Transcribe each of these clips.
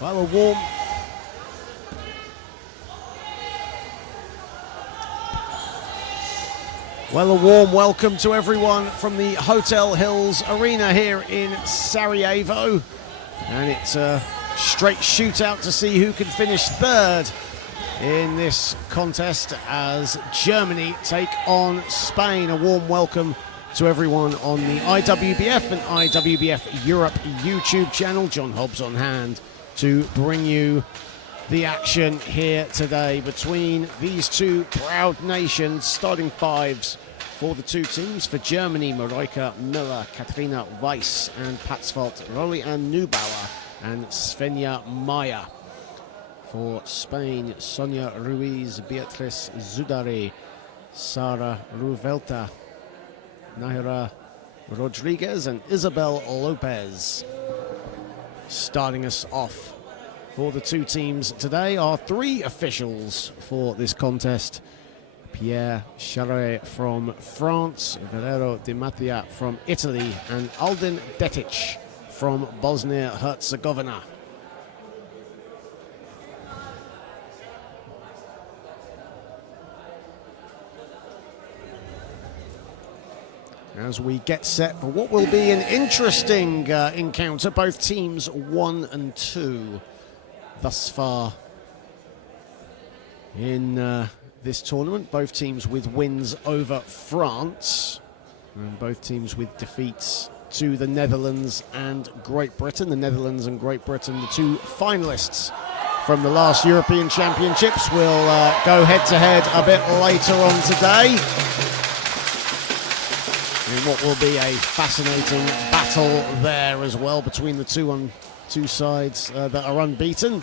Well, a warm welcome to everyone from the Hotel Hills Arena here in Sarajevo. And it's a straight shootout to see who can finish third in this contest as Germany take on Spain. A warm welcome to everyone on the IWBF and IWBF Europe YouTube channel. John Hobbs on hand to bring you the action here today between these two proud nations. Starting fives for the two teams. For Germany, Mareike Müller, Katharina Weiss and Patzvalt, Rolly-Ann Neubauer and Svenja Mayer. For Spain, Sonia Ruiz, Beatriz Zudare, Sara Ruvelta, Nahira Rodriguez and Isabel Lopez. Starting us off for the two teams today are three officials for this contest. Pierre Charret from France, Valero Di Mattia from Italy, and Aldin Detic from Bosnia-Herzegovina. As we get set for what will be an interesting encounter, both teams 1 and 2 thus far in this tournament. Both teams with wins over France, and both teams with defeats to the Netherlands and Great Britain. The Netherlands and Great Britain, the two finalists from the last European Championships, will go head-to-head a bit later on today in what will be a fascinating battle there as well between the two sides that are unbeaten.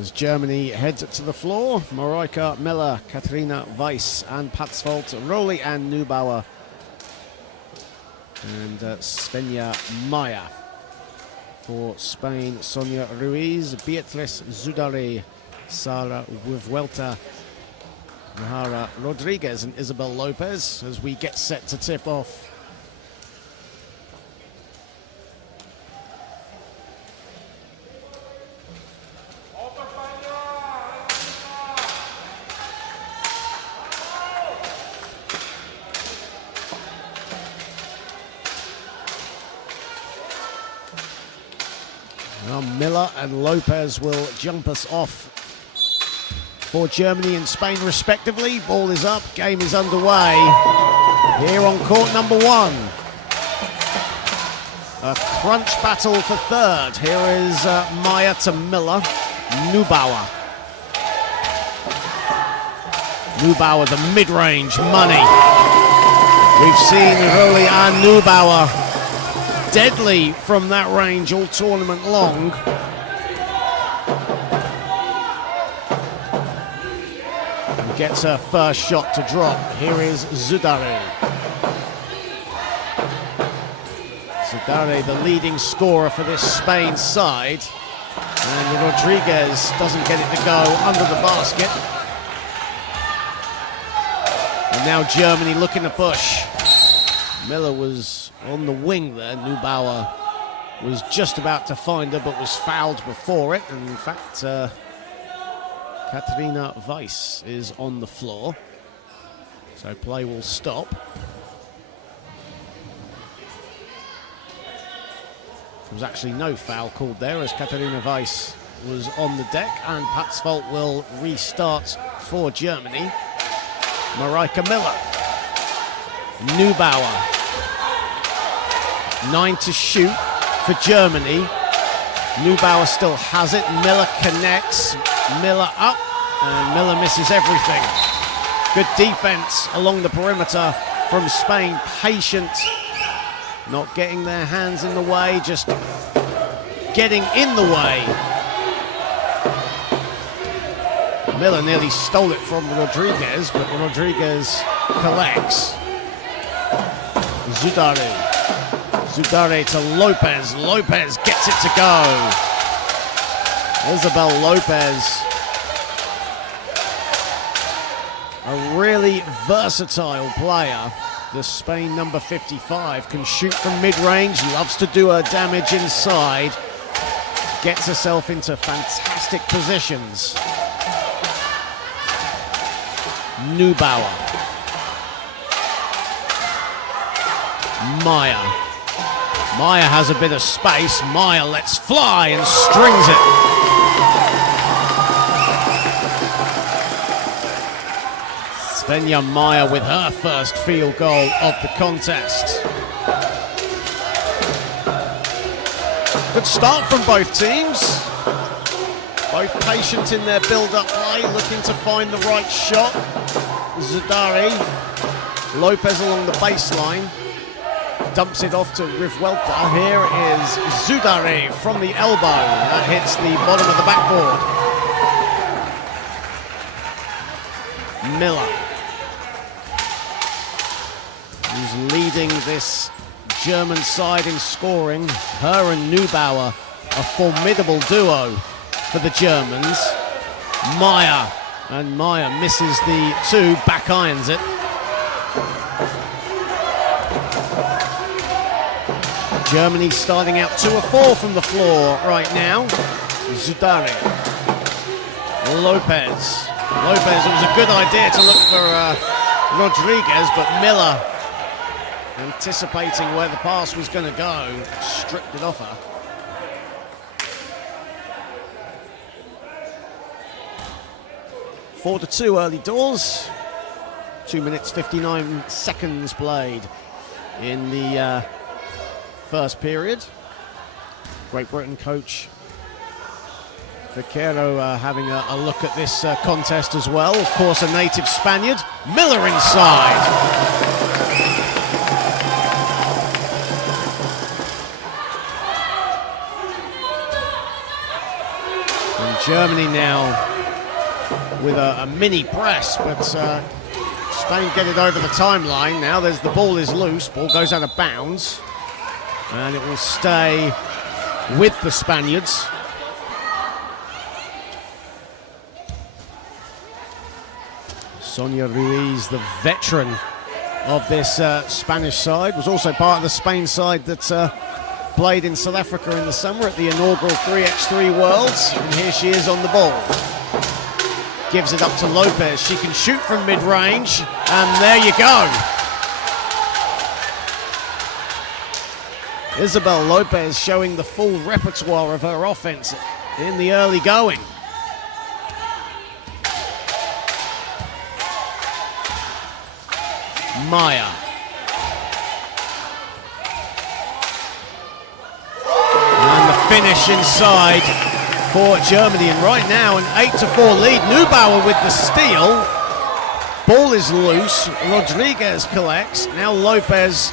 As Germany heads to the floor, Mareike Müller, Katharina Weiss and Patzvalt, Rolly-Ann Neubauer and Svenja Mayer. For Spain, Sonia Ruiz, Beatriz Zudare, Sara Wuelta, Nahira Rodriguez and Isabel Lopez as we get set to tip off. Well, Müller and Lopez will jump us off for Germany and Spain respectively. Ball is up, game is underway here on court number 1. A crunch battle for third. Here is Mayer to Müller, Neubauer. Neubauer, the mid-range money. We've seen Rolly-Ann Neubauer deadly from that range all tournament long. And gets her first shot to drop. Here is Zudare. Zudare, the leading scorer for this Spain side. And Rodriguez doesn't get it to go under the basket. And now Germany looking to push. Müller was on the wing there. Neubauer was just about to find her but was fouled before it. And in fact, Katharina Weiss is on the floor. So play will stop. There was actually no foul called there as Katharina Weiss was on the deck, and Patzvalt will restart for Germany. Mareike Müller. Neubauer. 9 to shoot for Germany. Neubauer still has it. Müller connects. Müller up, and Müller misses everything. Good defense along the perimeter from Spain. Patient, not getting their hands in the way, just getting in the way. Müller nearly stole it from Rodriguez, but Rodriguez collects. Zudare. Zudare to Lopez. Lopez gets it to go. Isabel Lopez A really versatile player. The Spain number 55 can shoot from mid-range, loves to do her damage inside, gets herself into fantastic positions. Neubauer. Maya. Maya has a bit of space. Maya lets fly and strings it. Svenja Maya with her first field goal of the contest. Good start from both teams. Both patient in their build-up play, looking to find the right shot. Zudari. Lopez along the baseline. Dumps it off to Rivuelta. Here is Zudari from the elbow. That hits the bottom of the backboard. Miller. Who's leading this German side in scoring. Her and Neubauer, a formidable duo for the Germans. Maya, and Maya misses the two, back irons it. Germany starting out 2 of 4 from the floor right now. Zudari. Lopez. Lopez, it was a good idea to look for Rodriguez, but Miller, anticipating where the pass was going to go, stripped it off her. Four to 2 early doors. 2 minutes 59 seconds played in the first period. Great Britain coach Vaquero having a look at this contest as well. Of course, a native Spaniard. Miller inside. And Germany now with a mini press, but Spain get it over the timeline. Now there's the ball is loose. Ball goes out of bounds. And it will stay with the Spaniards. Sonia Ruiz, the veteran of this Spanish side, was also part of the Spain side that played in South Africa in the summer at the inaugural 3x3 Worlds. And here she is on the ball. Gives it up to Lopez. She can shoot from mid-range. And there you go. Isabel Lopez showing the full repertoire of her offense in the early going. Maya. And the finish inside for Germany. And right now an 8-4 lead. Neubauer with the steal. Ball is loose. Rodriguez collects. Now Lopez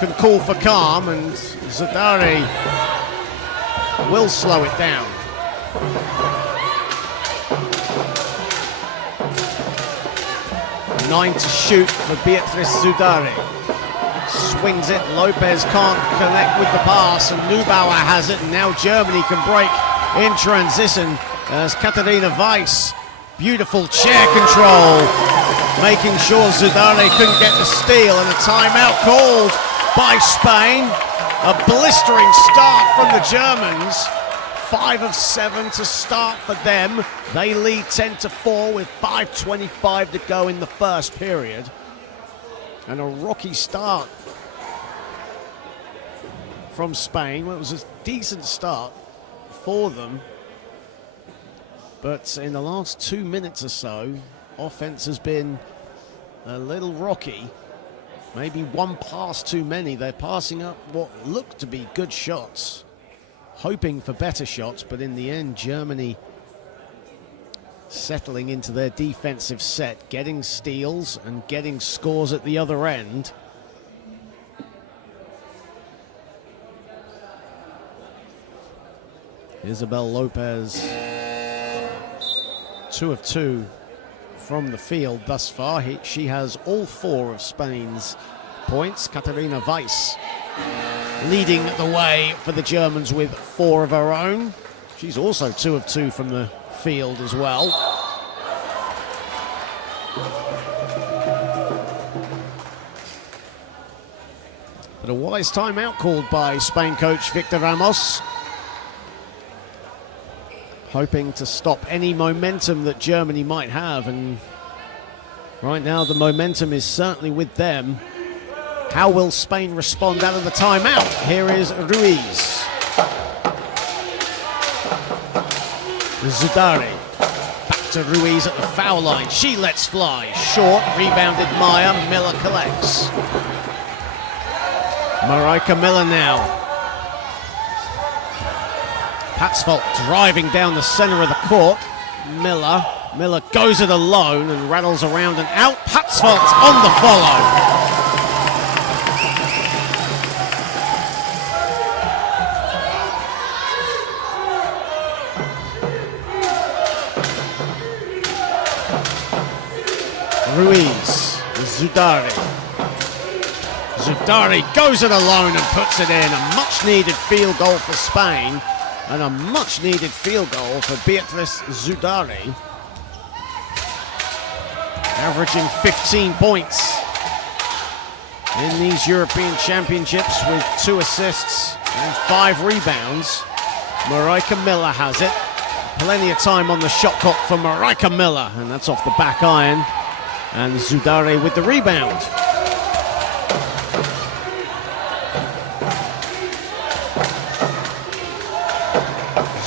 can call for calm, and Zudari will slow it down. Nine to shoot for Beatriz Zudari. Swings it, Lopez can't connect with the pass, and Neubauer has it, and now Germany can break in transition as Katharina Weiss, beautiful chair control, making sure Zudari couldn't get the steal, and a timeout called by Spain. A blistering start from the Germans. 5 of 7 to start for them. They lead 10-4 with 5:25 to go in the first period. And a rocky start from Spain. Well, it was a decent start for them. But in the last 2 minutes or so, offense has been a little rocky. Maybe one pass too many. They're passing up what look to be good shots, hoping for better shots, but in the end, Germany settling into their defensive set, getting steals and getting scores at the other end. Isabel Lopez, 2 of 2 from the field thus far. She has all 4 of Spain's points. Katharina Weiss leading the way for the Germans with 4 of her own. She's also 2 of 2 from the field as well. But a wise timeout called by Spain coach Victor Ramos, hoping to stop any momentum that Germany might have. And right now the momentum is certainly with them. How will Spain respond out of the timeout? Here is Ruiz. Zudari. Back to Ruiz at the foul line. She lets fly. Short. Rebounded Maya. Miller collects. Marika Miller now. Patzvold driving down the center of the court. Miller goes it alone and rattles around and out. Patzvold on the follow. Ruiz, Zudari. Zudari goes it alone and puts it in. A much-needed field goal for Spain and a much-needed field goal for Beatriz Zudari. Averaging 15 points in these European Championships with 2 assists and 5 rebounds. Marika Miller has it. Plenty of time on the shot clock for Marika Miller, and that's off the back iron. And Zudari with the rebound.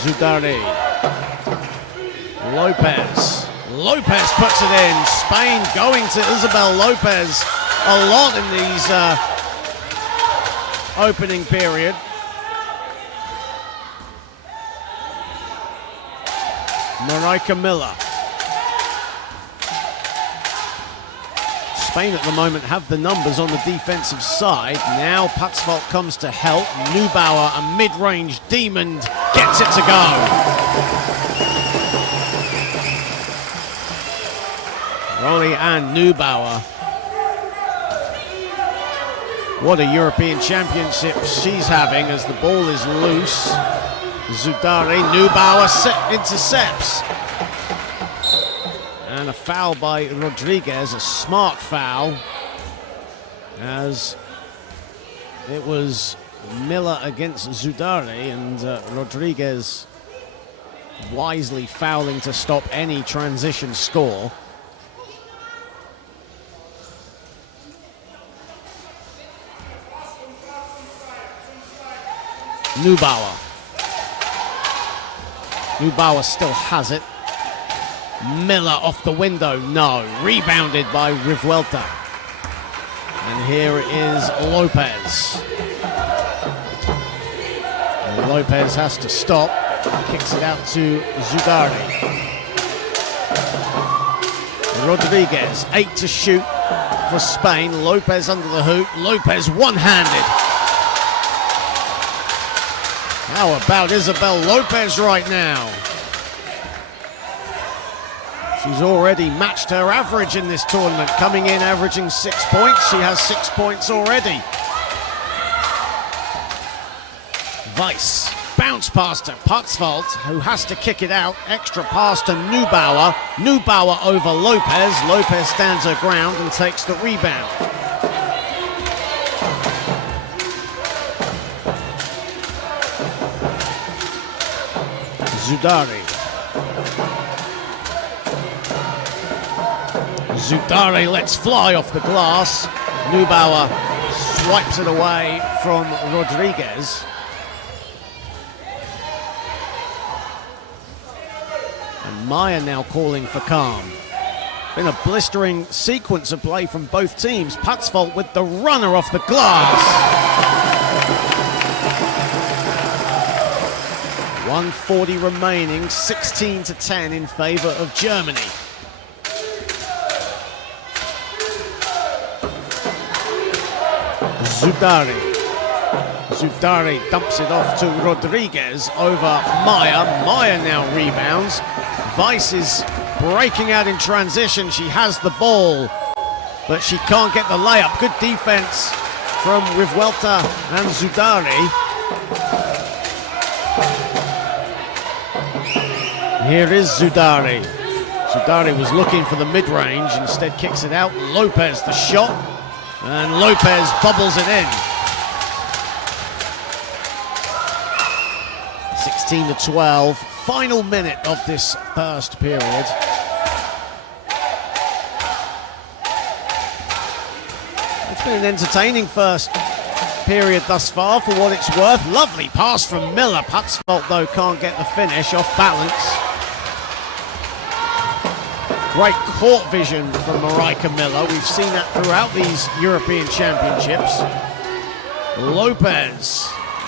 Zudari. Lopez puts it in. Spain going to Isabel Lopez a lot in these opening period. Marika Miller. Spain at the moment have the numbers on the defensive side. Now Patzvold comes to help. Neubauer, a mid-range demon, gets it to go. Rolly-Ann Neubauer. What a European Championship she's having as the ball is loose. Zudari, Neubauer intercepts. And a foul by Rodriguez, a smart foul, as it was Miller against Zudari, and Rodriguez wisely fouling to stop any transition score. Neubauer still has it. Miller off the window, no. Rebounded by Revuelta. And here is Lopez. And Lopez has to stop. Kicks it out to Zudari. Rodriguez, 8 to shoot for Spain. Lopez under the hoop. Lopez one-handed. How about Isabel Lopez right now? She's already matched her average in this tournament, coming in averaging 6 points. She has 6 points already. Weiss, bounce pass to Patzvold, who has to kick it out. Extra pass to Neubauer. Neubauer over Lopez. Lopez stands her ground and takes the rebound. Zudari lets fly off the glass. Neubauer swipes it away from Rodriguez. And Maya now calling for calm. Been a blistering sequence of play from both teams. Patzvold with the runner off the glass. 1:40 remaining, 16-10 in favor of Germany. Zudari dumps it off to Rodriguez over Maya. Maya now rebounds. Weiss is breaking out in transition. She has the ball, but she can't get the layup. Good defense from Revuelta and Zudari. Here is Zudari. Zudari was looking for the mid-range, instead kicks it out. Lopez the shot, and Lopez bubbles it in. 16-12. Final minute of this first period. It's been an entertaining first period thus far, for what it's worth. Lovely pass from Miller. Putzfeldt, though, can't get the finish, off balance. Great court vision from Marika Miller. We've seen that throughout these European Championships.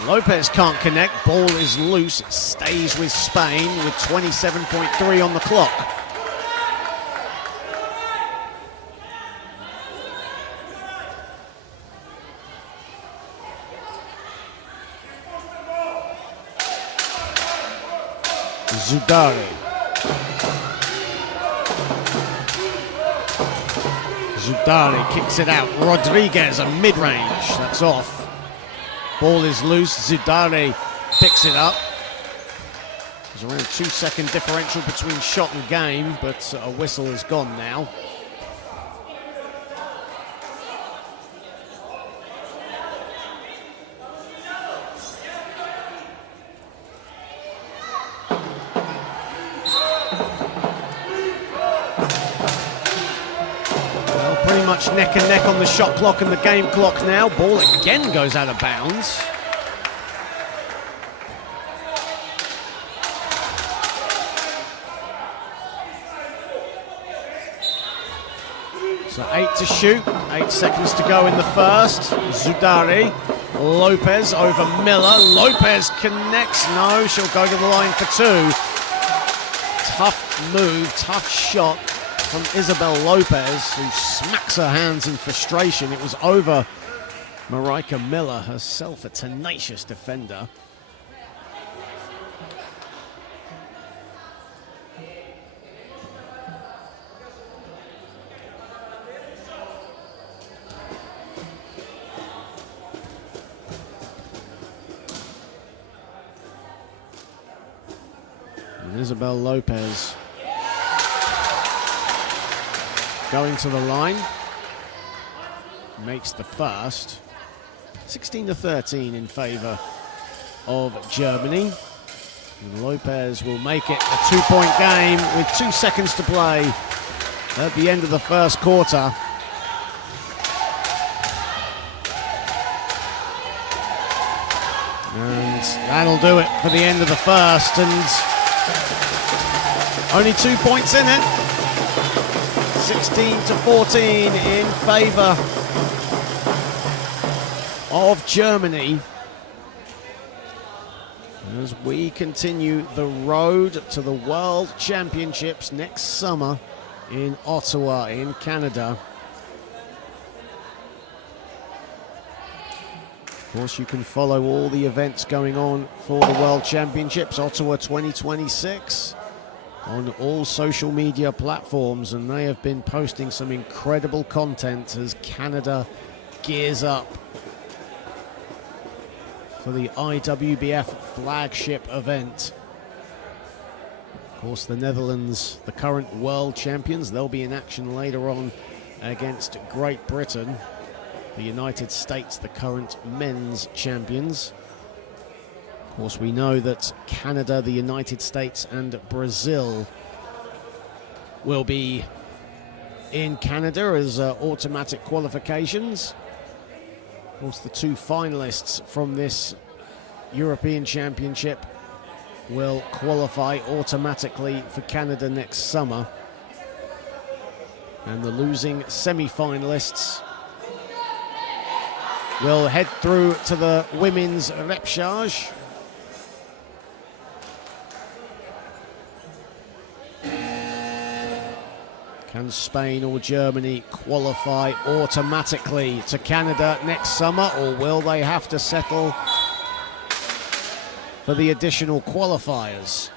Lopez can't connect. Ball is loose. It stays with Spain with 27.3 on the clock. Zudari kicks it out. Rodriguez, a mid-range. That's off. Ball is loose. Zudari picks it up. There's around a 2-second differential between shot and game, but a whistle is gone now. Pretty much neck and neck on the shot clock and the game clock now. Ball again goes out of bounds. So 8 to shoot, 8 seconds to go in the first. Zudari, Lopez over Miller. Lopez connects, no, she'll go to the line for 2. Tough move, tough shot from Isabel Lopez, who smacks her hands in frustration. It was over Marika Miller, herself a tenacious defender. And Isabel Lopez going to the line, makes the first. 16-13 in favor of Germany. And Lopez will make it a 2-point game with 2 seconds to play at the end of the first quarter. And that'll do it for the end of the first, and only 2 points in it. 16-14 in favor of Germany as we continue the road to the World Championships next summer in Ottawa in Canada. Of course, you can follow all the events going on for the World Championships Ottawa 2026 on all social media platforms, and they have been posting some incredible content as Canada gears up for the IWBF flagship event. Of course, the Netherlands, the current world champions, they'll be in action later on against Great Britain. The United States, the current men's champions. Of course, we know that Canada, the United States, and Brazil will be in Canada as automatic qualifications. Of course, the 2 finalists from this European Championship will qualify automatically for Canada next summer. And the losing semi-finalists will head through to the women's repechage. Can Spain or Germany qualify automatically to Canada next summer, or will they have to settle for the additional qualifiers?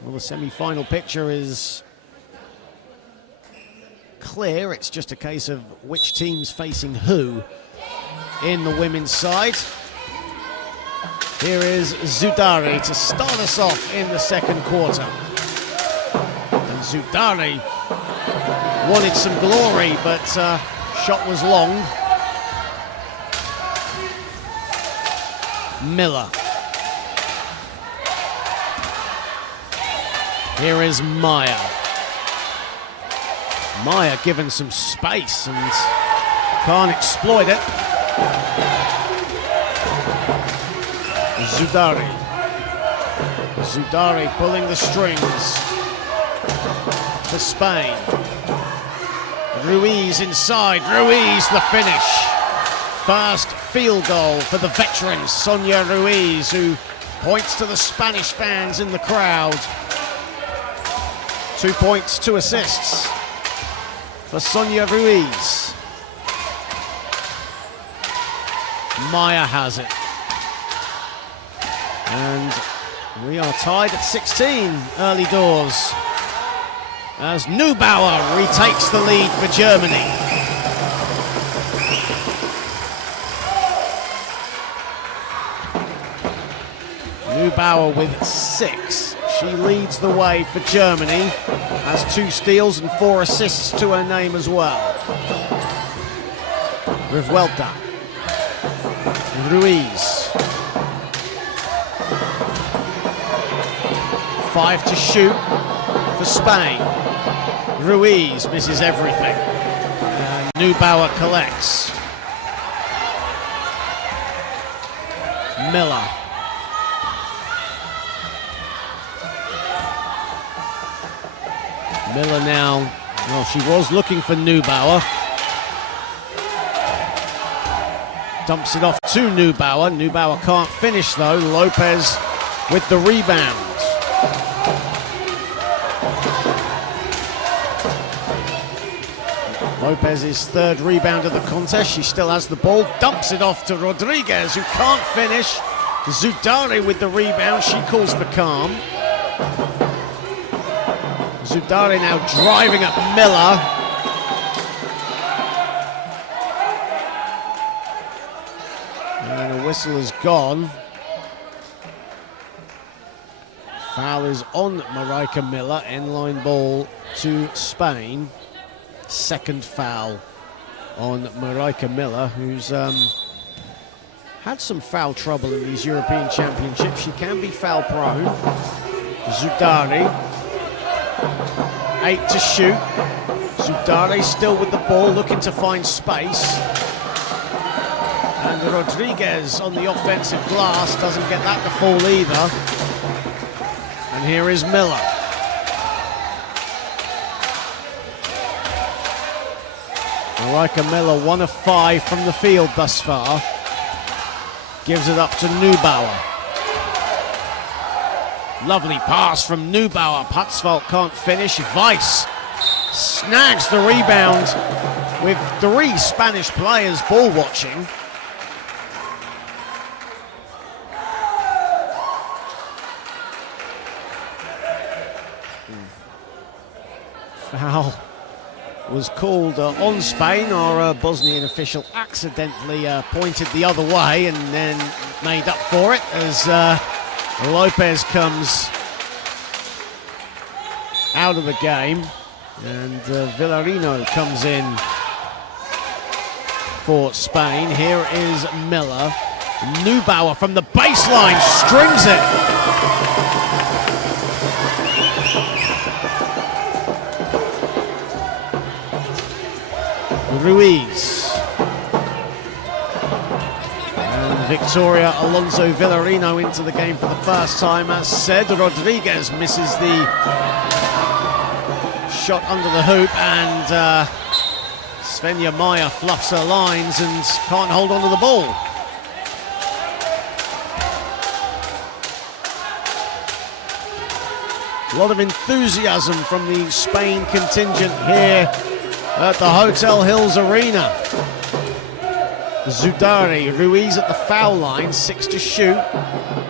Well, the semi-final picture is clear. It's just a case of which team's facing who in the women's side. Here is Zudari to start us off in the second quarter. And Zudari wanted some glory, but shot was long. Miller. Here is Maya. Maya given some space and can't exploit it. Zudari. Zudari pulling the strings for Spain. Ruiz inside. Ruiz the finish. First field goal for the veteran Sonia Ruiz, who points to the Spanish fans in the crowd. 2 points, 2 assists for Sonia Ruiz. Maya has it. And we are tied at 16 early doors as Neubauer retakes the lead for Germany. Neubauer with 6. She leads the way for Germany, has 2 steals and 4 assists to her name as well. Revuelta. Ruiz. 5 to shoot for Spain. Ruiz misses everything. And Neubauer collects. Miller. Miller now, well, she was looking for Neubauer. Dumps it off to Neubauer. Neubauer can't finish though. Lopez with the rebound. Lopez's third rebound of the contest. She still has the ball. Dumps it off to Rodriguez, who can't finish. Zudari with the rebound. She calls for calm. Zudari now driving at Miller. And the whistle is gone. Foul is on Marika Miller. End-line ball to Spain. Second foul on Marika Miller, who's had some foul trouble in these European Championships. She can be foul prone. Zudari. 8 to shoot. Zudari still with the ball, looking to find space. And Rodriguez on the offensive glass doesn't get that to fall either. And here is Miller. Marika Miller, 1 of 5 from the field thus far. Gives it up to Neubauer. Lovely pass from Neubauer. Patzvalt can't finish. Weiss snags the rebound with 3 Spanish players ball watching. Foul was called on Spain. Our Bosnian official accidentally pointed the other way and then made up for it as Lopez comes out of the game, and Villarino comes in for Spain. Here is Miller. Neubauer from the baseline strings it. Ruiz. And Victoria Alonso Villarino into the game for the first time. As said, Rodriguez misses the shot under the hoop, and Svenja Maya fluffs her lines and can't hold on to the ball. A lot of enthusiasm from the Spain contingent here at the Hotel Hills Arena. Zudari, Ruiz at the foul line, 6 to shoot.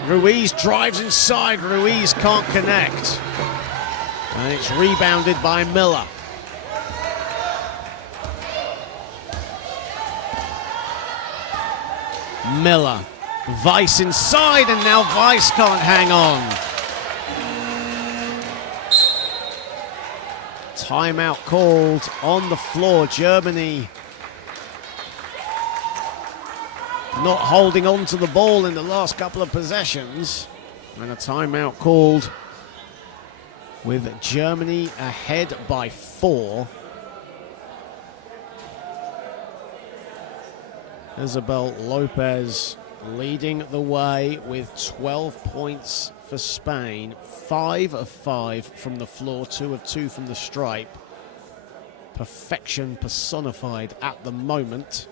Ruiz drives inside, Ruiz can't connect. And it's rebounded by Miller. Miller Weiss inside, and now Weiss can't hang on. Timeout called on the floor. Germany not holding on to the ball in the last couple of possessions. And a timeout called with Germany ahead by 4. Isabel Lopez leading the way with 12 points for Spain. 5 of 5 from the floor, 2 of 2 from the stripe. Perfection personified at the moment.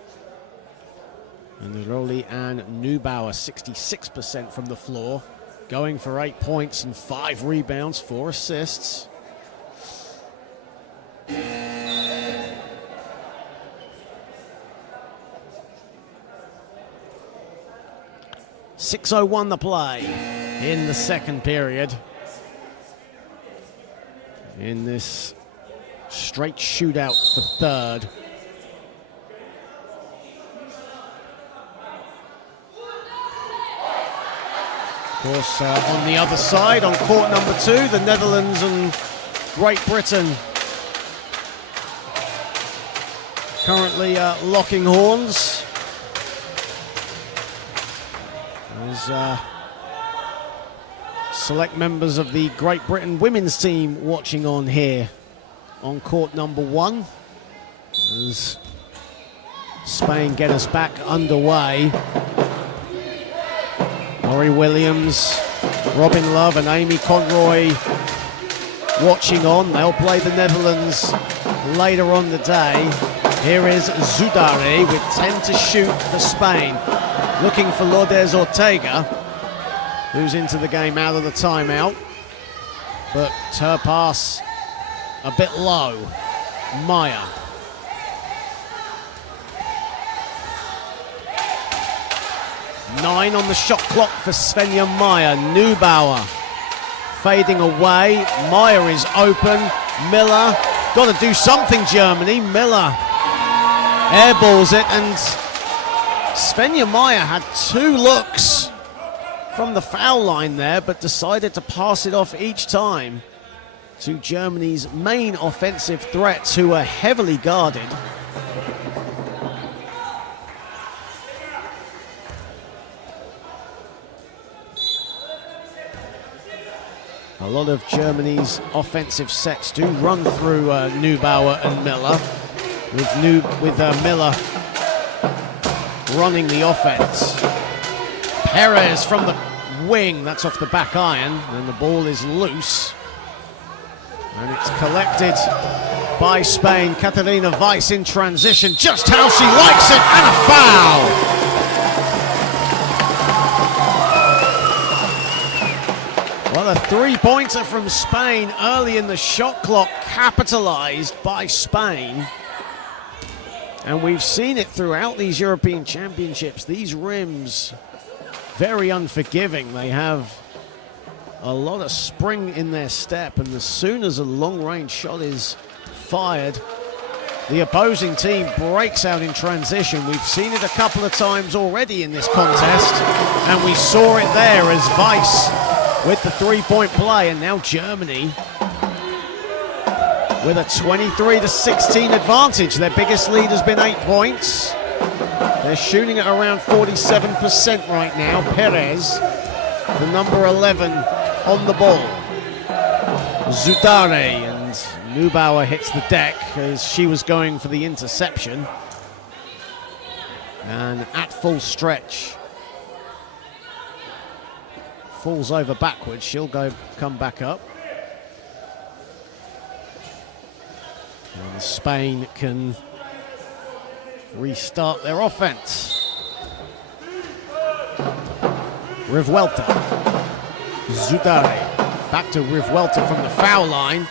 And Rolly Ann Neubauer, 66% from the floor, going for 8 points and 5 rebounds, 4 assists. .601 the play in the second period. In this straight shootout for third. Of course, on the other side, on court number 2, the Netherlands and Great Britain currently locking horns. There's select members of the Great Britain women's team watching on here on court number 1 as Spain get us back underway. Laurie Williams, Robin Love and Amy Conroy watching on. They'll play the Netherlands later on the day. Here is Zudare with 10 to shoot for Spain. Looking for Lourdes Ortega, who's into the game out of the timeout. But her pass a bit low. Maya. Nine on the shot clock for Svenja Maya. Neubauer fading away. Maya is open. Miller, got to do something, Germany. Miller airballs it, and Svenja Maya had 2 looks from the foul line there, but decided to pass it off each time to Germany's main offensive threats, who are heavily guarded. A lot of Germany's offensive sets do run through Neubauer and Miller, with Miller running the offense. Perez from the wing, that's off the back iron, and the ball is loose. And it's collected by Spain. Catarina Weiss in transition, just how she likes it, and a foul! Well, a 3-pointer from Spain early in the shot clock, capitalized by Spain. And we've seen it throughout these European Championships. These rims, very unforgiving. They have a lot of spring in their step, and as soon as a long-range shot is fired, the opposing team breaks out in transition. We've seen it a couple of times already in this contest, and we saw it there as Weiss with the 3-point play, and now Germany with a 23-16 advantage. Their biggest lead has been 8 points. They're shooting at around 47% right now. Perez, the number 11 on the ball. Zudare, and Neubauer hits the deck as she was going for the interception. And at full stretch, falls over backwards. She'll come back up. And Spain can restart their offense. Revuelta. Zudare. Back to Revuelta from the foul line.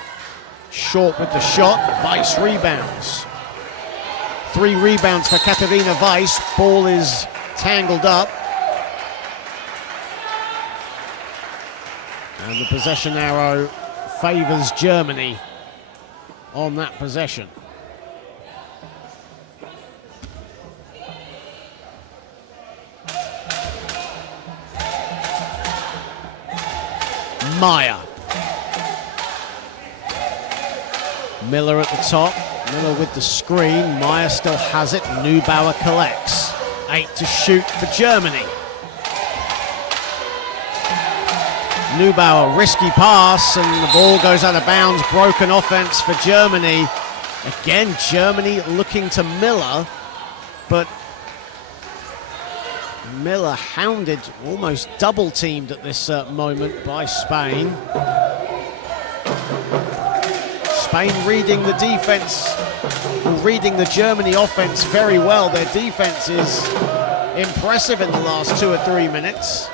Short with the shot. Weiss rebounds. 3 rebounds for Catarina Weiss. Ball is tangled up. And the possession arrow favors Germany on that possession. Maya. Miller at the top. Miller with the screen. Maya still has it. Neubauer collects. 8 to shoot for Germany. Neubauer, risky pass, and the ball goes out of bounds. Broken offense for Germany. Again, Germany looking to Miller, but Miller hounded, almost double-teamed at this moment by Spain. Spain reading the defense, reading the Germany offense very well. Their defense is impressive in the last 2 or 3 minutes.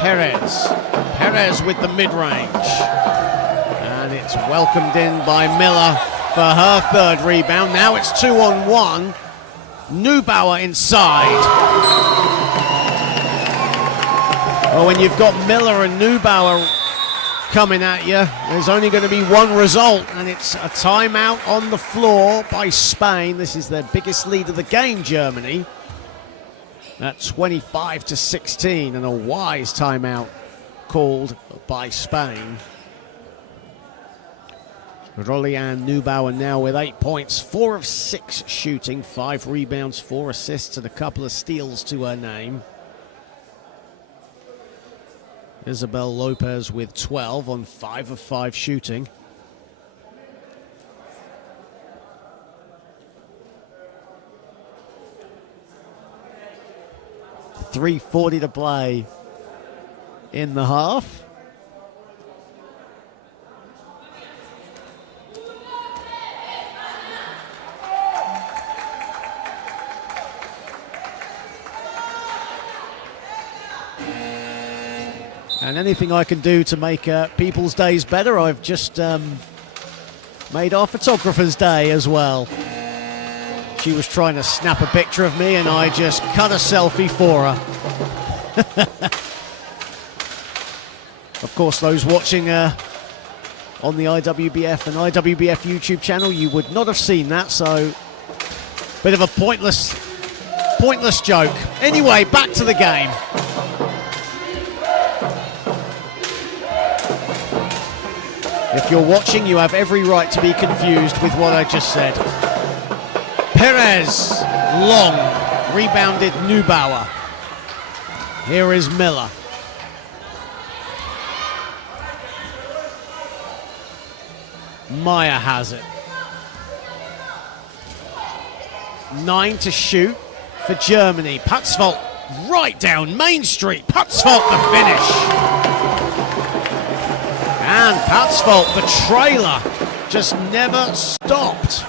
Perez with the mid-range. And it's welcomed in by Miller for her third rebound. Now it's 2-on-1. Neubauer inside. Well, when you've got Miller and Neubauer coming at you, there's only going to be one result, and it's a timeout on the floor by Spain. This is their biggest lead of the game, Germany, at 25 to 16, and a wise timeout called by Spain. Rolian Neubauer now with 8 points, 4 of 6 shooting, 5 rebounds, 4 assists, and a couple of steals to her name. Isabel Lopez with 12 on 5 of 5 shooting. .340 to play in the half. And anything I can do to make people's days better, I've just made our photographer's day as well. She was trying to snap a picture of me and I just cut a selfie for her. Of course, those watching on the IWBF and IWBF YouTube channel, you would not have seen that, so bit of a pointless joke. Anyway, back to the game. If you're watching, you have every right to be confused with what I just said. Perez, long, rebounded Neubauer. Here is Miller. Maya has it. 9 to shoot for Germany. Putzfeldt right down Main Street. Putzfeldt the finish. And Putzfeldt, the trailer, just never stopped.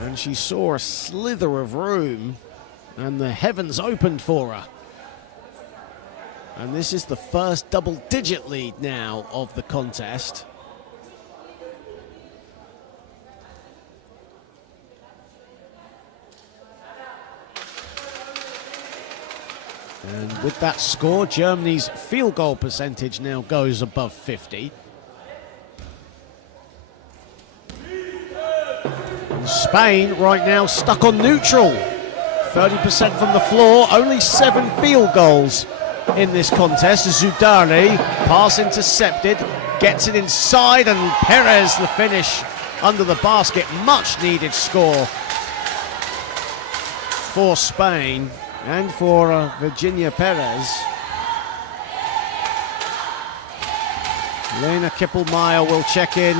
And she saw a slither of room, and the heavens opened for her. And this is the first double-digit lead now of the contest. And with that score, Germany's field goal percentage now goes above 50. And Spain right now stuck on neutral. 30% from the floor, only 7 field goals in this contest. Zudari, pass intercepted, gets it inside, and Perez the finish under the basket. Much needed score for Spain. And for Virginia Perez. Lena Kippelmeyer will check in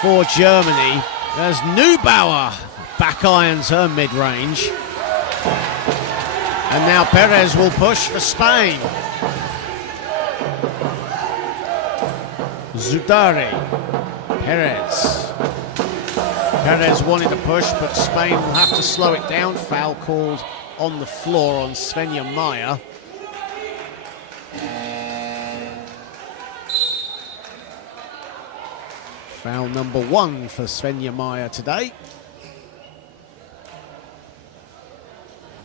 for Germany. There's Neubauer, back irons her mid-range. And now Perez will push for Spain. Zudari, Perez. Perez wanted to push, but Spain will have to slow it down. Foul called on the floor on Svenja Maya. Foul number 1 for Svenja Maya today.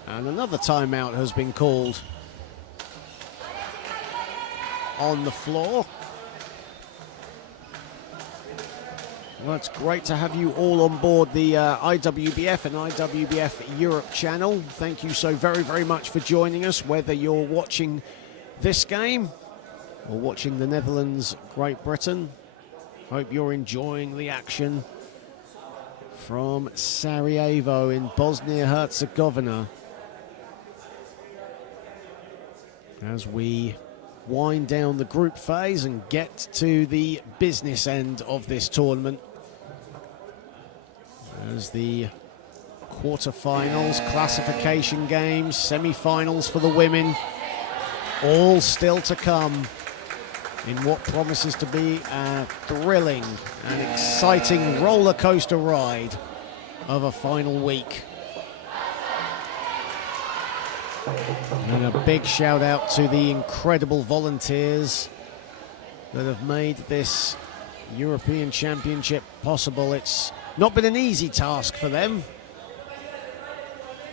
And another timeout has been called on the floor. Well, it's great to have you all on board the IWBF and IWBF Europe channel. Thank you so very, very much for joining us, whether you're watching this game or watching the Netherlands, Great Britain. Hope you're enjoying the action from Sarajevo in Bosnia-Herzegovina as we wind down the group phase and get to the business end of this tournament, as the quarterfinals, classification games, semi-finals for the women, all still to come in what promises to be a thrilling and exciting roller coaster ride of a final week. And a big shout out to the incredible volunteers that have made this European Championship possible. It's not been an easy task for them,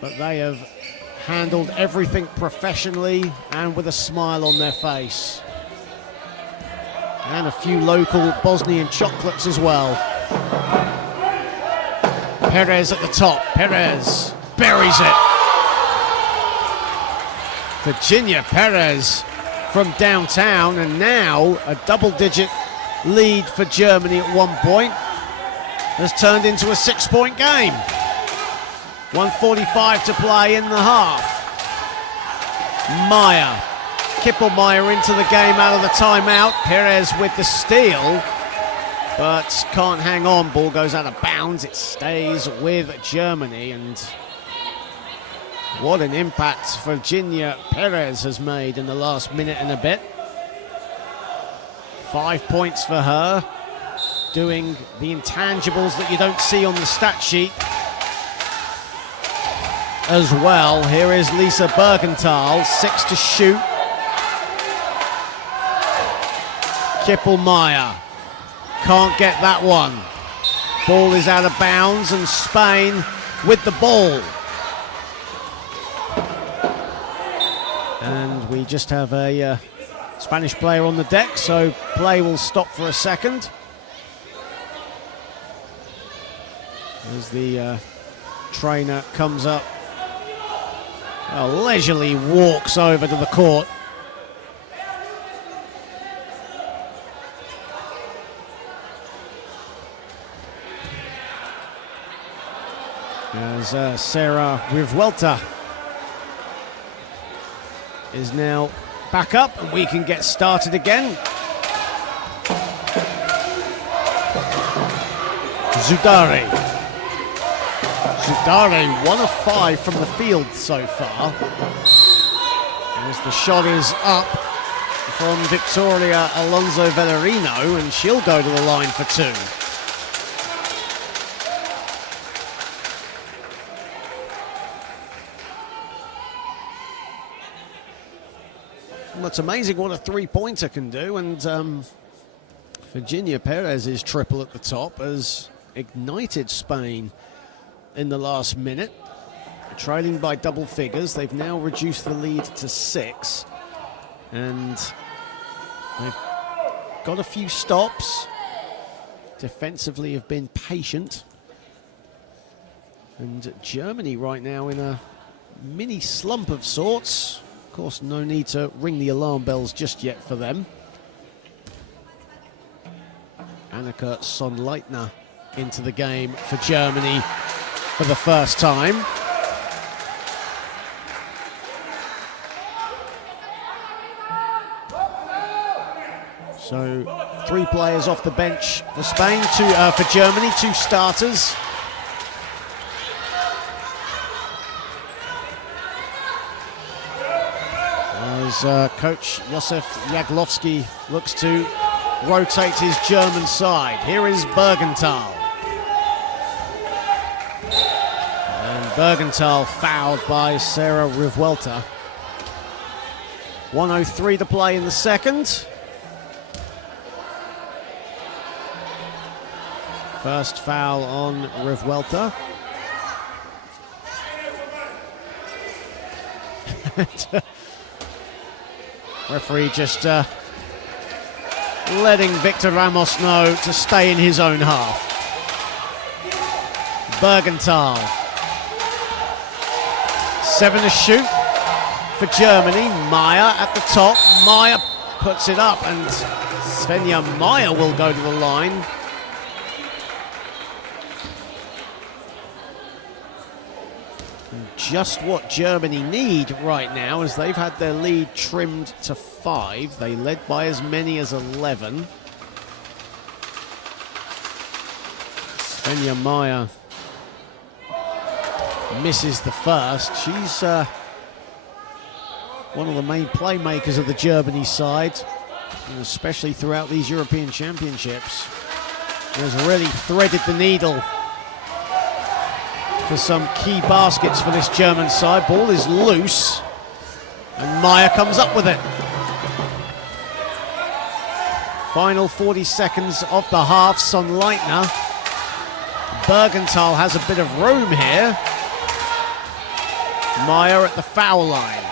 but they have handled everything professionally and with a smile on their face. And a few local Bosnian chocolates as well. Perez at the top. Perez buries it. Virginia Perez from downtown, and now a double-digit lead for Germany at one point has turned into a 6-point game. 1:45 to play in the half. Meyer. Kippelmeyer into the game out of the timeout. Perez with the steal, but can't hang on. Ball goes out of bounds. It stays with Germany, and what an impact Virginia Perez has made in the last minute and a bit. 5 points for her, doing the intangibles that you don't see on the stat sheet as well. Here is Lisa Bergenthal, 6 to shoot. Kippelmeyer can't get that one. Ball is out of bounds, and Spain with the ball. And we just have a Spanish player on the deck, so play will stop for a second as the trainer comes up, leisurely walks over to the court. As Sarah Revuelta is now back up, and we can get started again. Zudare. Zudare, 1 of 5 from the field so far. As the shot is up from Victoria Alonso Vellerino, and she'll go to the line for 2. Well, it's amazing what a three-pointer can do, and Virginia Perez's triple at the top has ignited Spain in the last minute. Trailing by double figures, they've now reduced the lead to 6, and they've got a few stops. Defensively have been patient, and Germany right now in a mini slump of sorts. Of course, no need to ring the alarm bells just yet for them. Annika Sonnleitner into the game for Germany for the first time. So 3 players off the bench for Spain, for Germany, 2 starters. As coach Josef Jaglowski looks to rotate his German side. Here is Bergenthal. And Bergenthal fouled by Sarah Revuelta. 1:03 to play in the second. First foul on Revuelta. Referee just letting Victor Ramos know to stay in his own half. Bergenthal. 7 to shoot for Germany. Meyer at the top. Meyer puts it up, and Svenja Meyer will go to the line. And just what Germany need right now, as they've had their lead trimmed to 5. They led by as many as 11. Svenja Meyer misses the first. She's one of the main playmakers of the Germany side, and especially throughout these European Championships. Has really threaded the needle for some key baskets for this German side. Ball is loose, and Meyer comes up with it. Final 40 seconds of the half. Sonnleithner. Bergenthal has a bit of room here. Meyer at the foul line.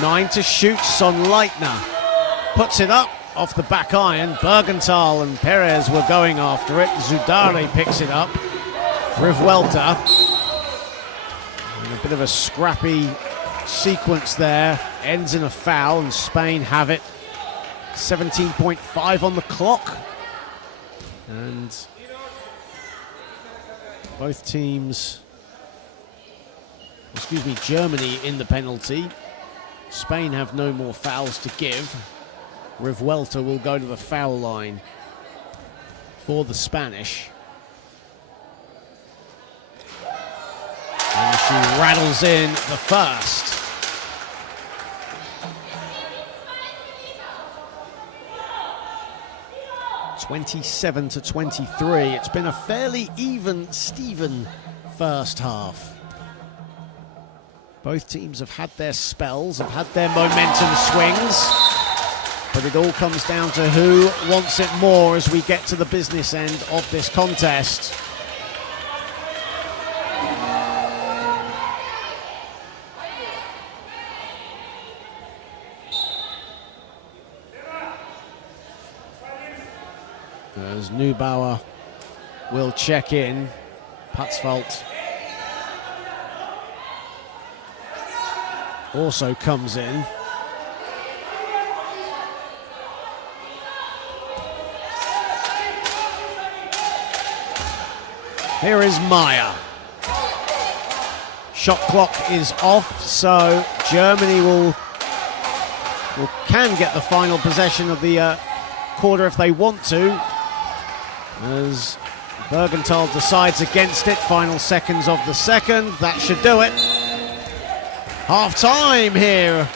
9 to shoot. Sonnleithner puts it up off the back iron. Bergenthal and Perez were going after it. Zudari picks it up. Rivuelta. And a bit of a scrappy sequence there. Ends in a foul, and Spain have it. 17.5 on the clock. And both teams, Germany in the penalty. Spain have no more fouls to give. Rivuelta will go to the foul line for the Spanish. And she rattles in the first. (27-23). It's been a fairly even Steven first half. Both teams have had their spells, have had their momentum swings, but it all comes down to who wants it more as we get to the business end of this contest. As Neubauer will check in, Patzvalt also comes in. Here is Meyer. Shot clock is off, so Germany can get the final possession of the quarter if they want to, as Bergenthal decides against it. Final seconds of the second. That should do it. Half time here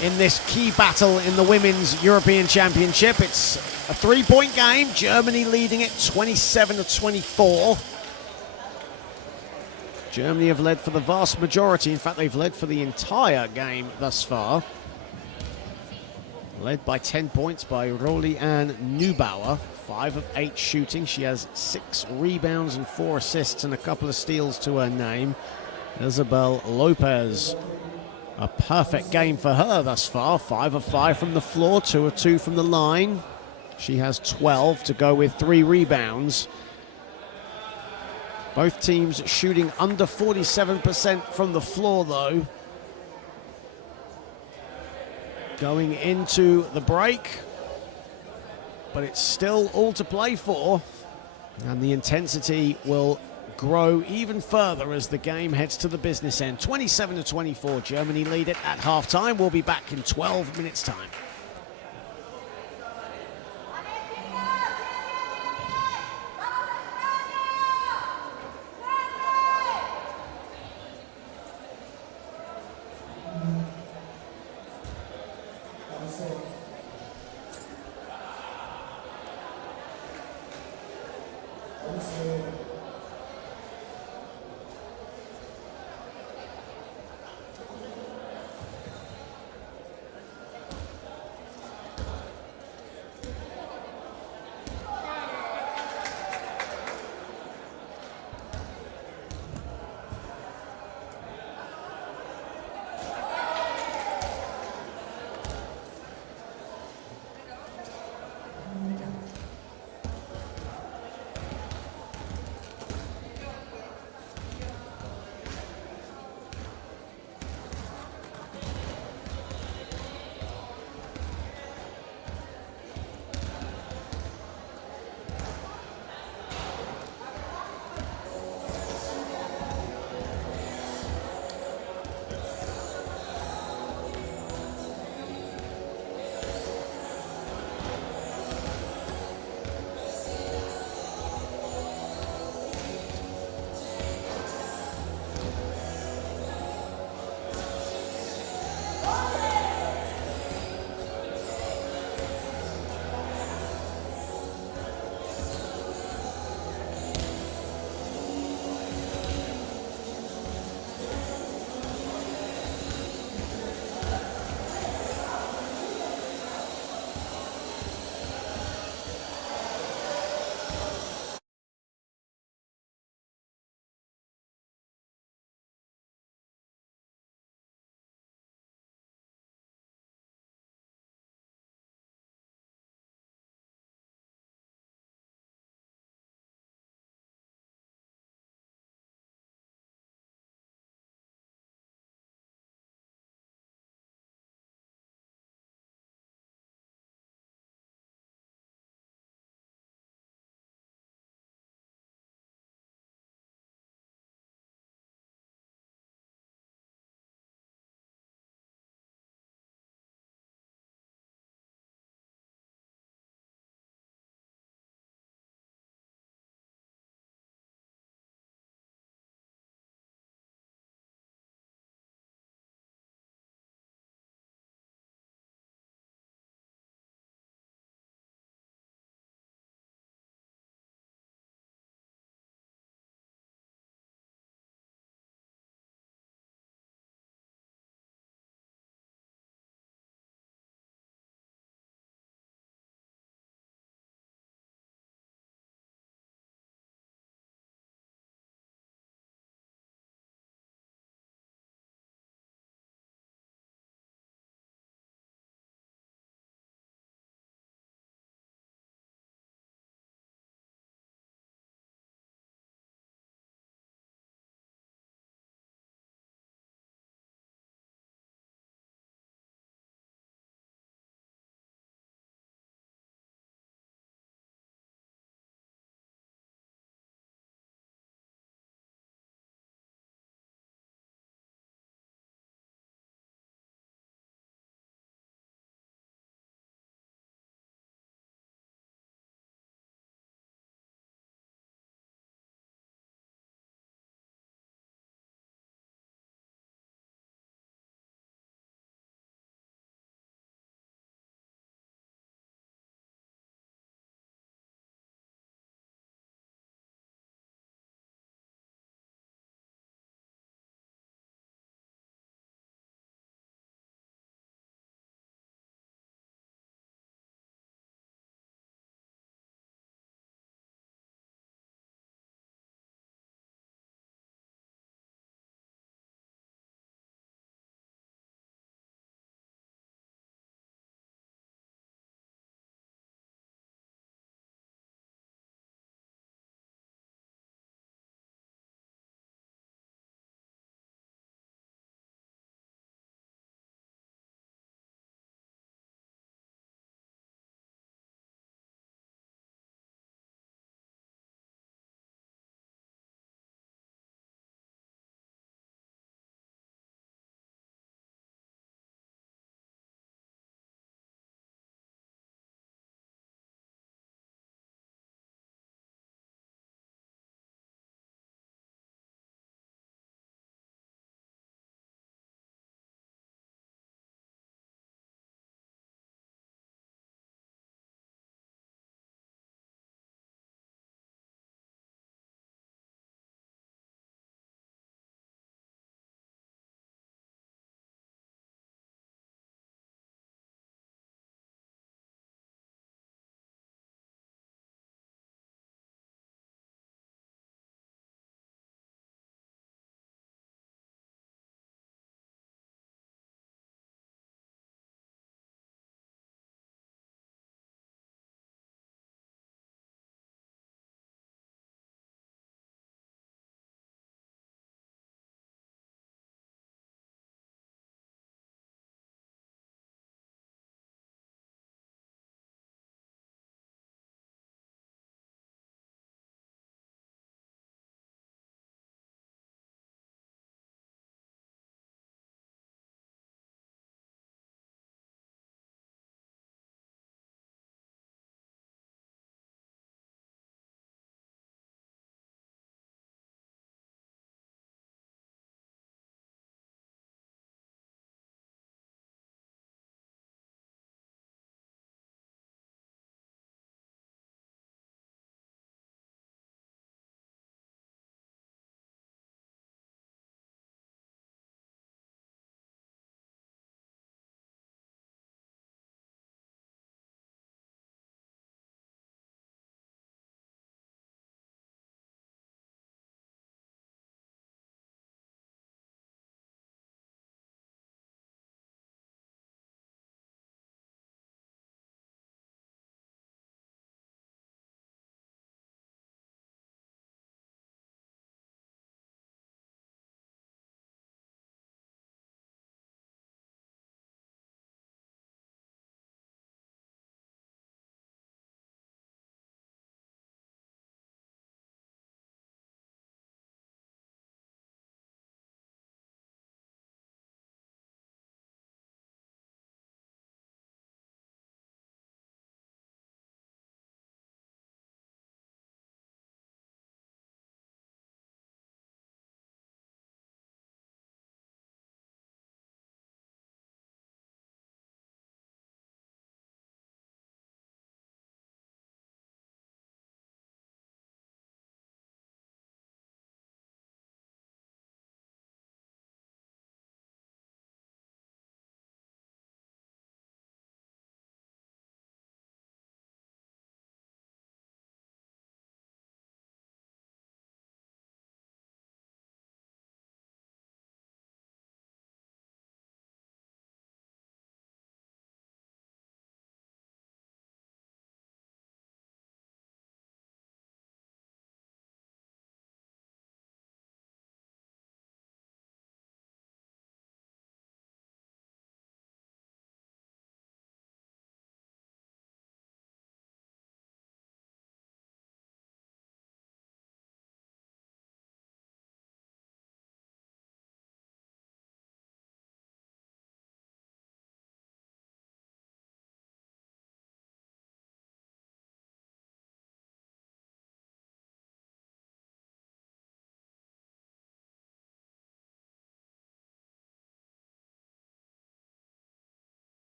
in this key battle in the Women's European Championship. It's a 3-point game. Germany leading it 27-24. Germany have led for the vast majority. In fact, they've led for the entire game thus far. Led by 10 points by Roli-Ann Neubauer. 5 of 8 shooting. She has 6 rebounds and 4 assists and a couple of steals to her name. Isabel Lopez. A perfect game for her thus far. 5 of 5 from the floor, 2 of 2 from the line. She has 12 to go with 3 rebounds. Both teams shooting under 47% from the floor, though. Going into the break, but it's still all to play for, and the intensity will grow even further as the game heads to the business end. 27-24, Germany lead it at halftime. We'll be back in 12 minutes' time.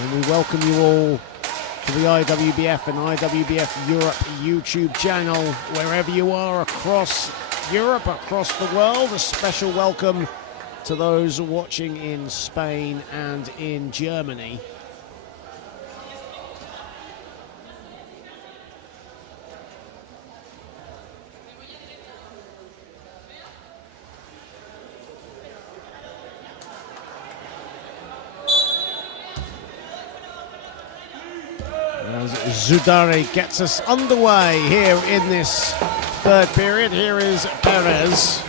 And we welcome you all to the IWBF and IWBF Europe YouTube channel, wherever you are across Europe, across the world. A special welcome to those watching in Spain and in Germany. As Zudare gets us underway here in this third period. Here is Perez.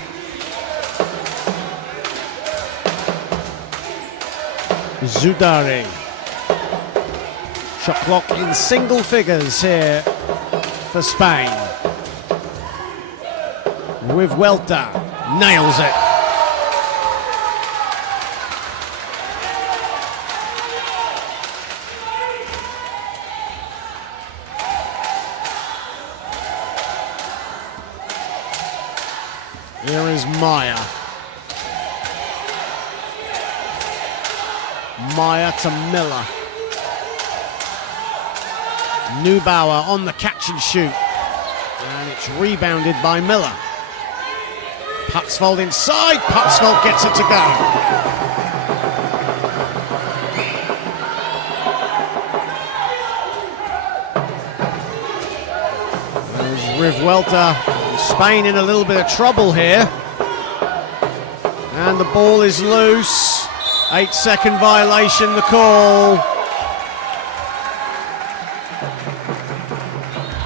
Zudare. Shot clock in single figures here for Spain. Revuelta nails it. Here is Maya. Maya to Miller. Neubauer on the catch and shoot. And it's rebounded by Miller. Patzvold inside. Patzvold gets it to go. There's Revuelta. Spain in a little bit of trouble here. And the ball is loose. 8-second violation, the call.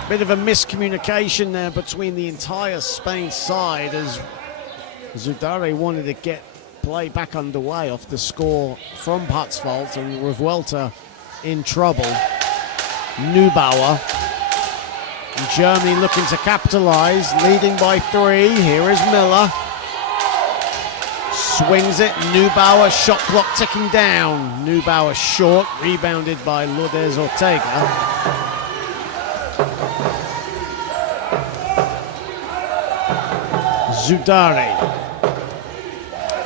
Bit of a miscommunication there between the entire Spain side as Zudare wanted to get play back underway off the score from Patzvold, and Revuelta in trouble. Neubauer. Germany looking to capitalise, leading by 3. Here is Miller. Swings it, Neubauer, shot clock ticking down. Neubauer short, rebounded by Lourdes Ortega. Zudare.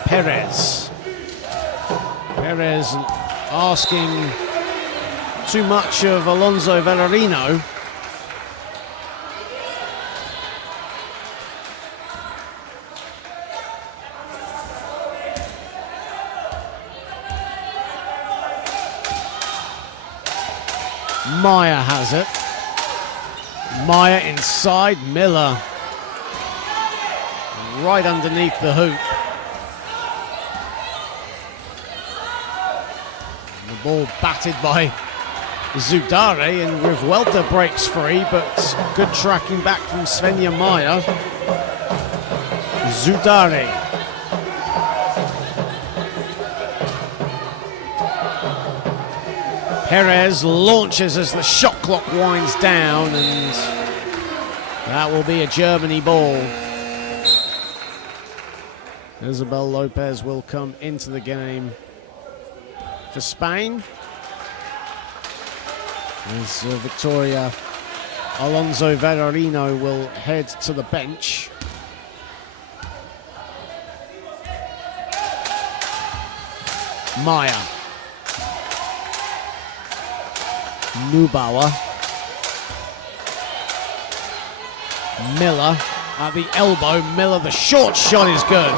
Perez. Perez asking too much of Alonso Villarino. Maya has it. Maya inside, Miller. Right underneath the hoop. The ball batted by Zudare, and Revuelta breaks free, but good tracking back from Svenja Maya. Zudare. Perez launches as the shot clock winds down, and that will be a Germany ball. Isabel Lopez will come into the game for Spain. As Victoria Alonso Villarino will head to the bench. Maya. Neubauer. Miller at the elbow. Miller, the short shot is good.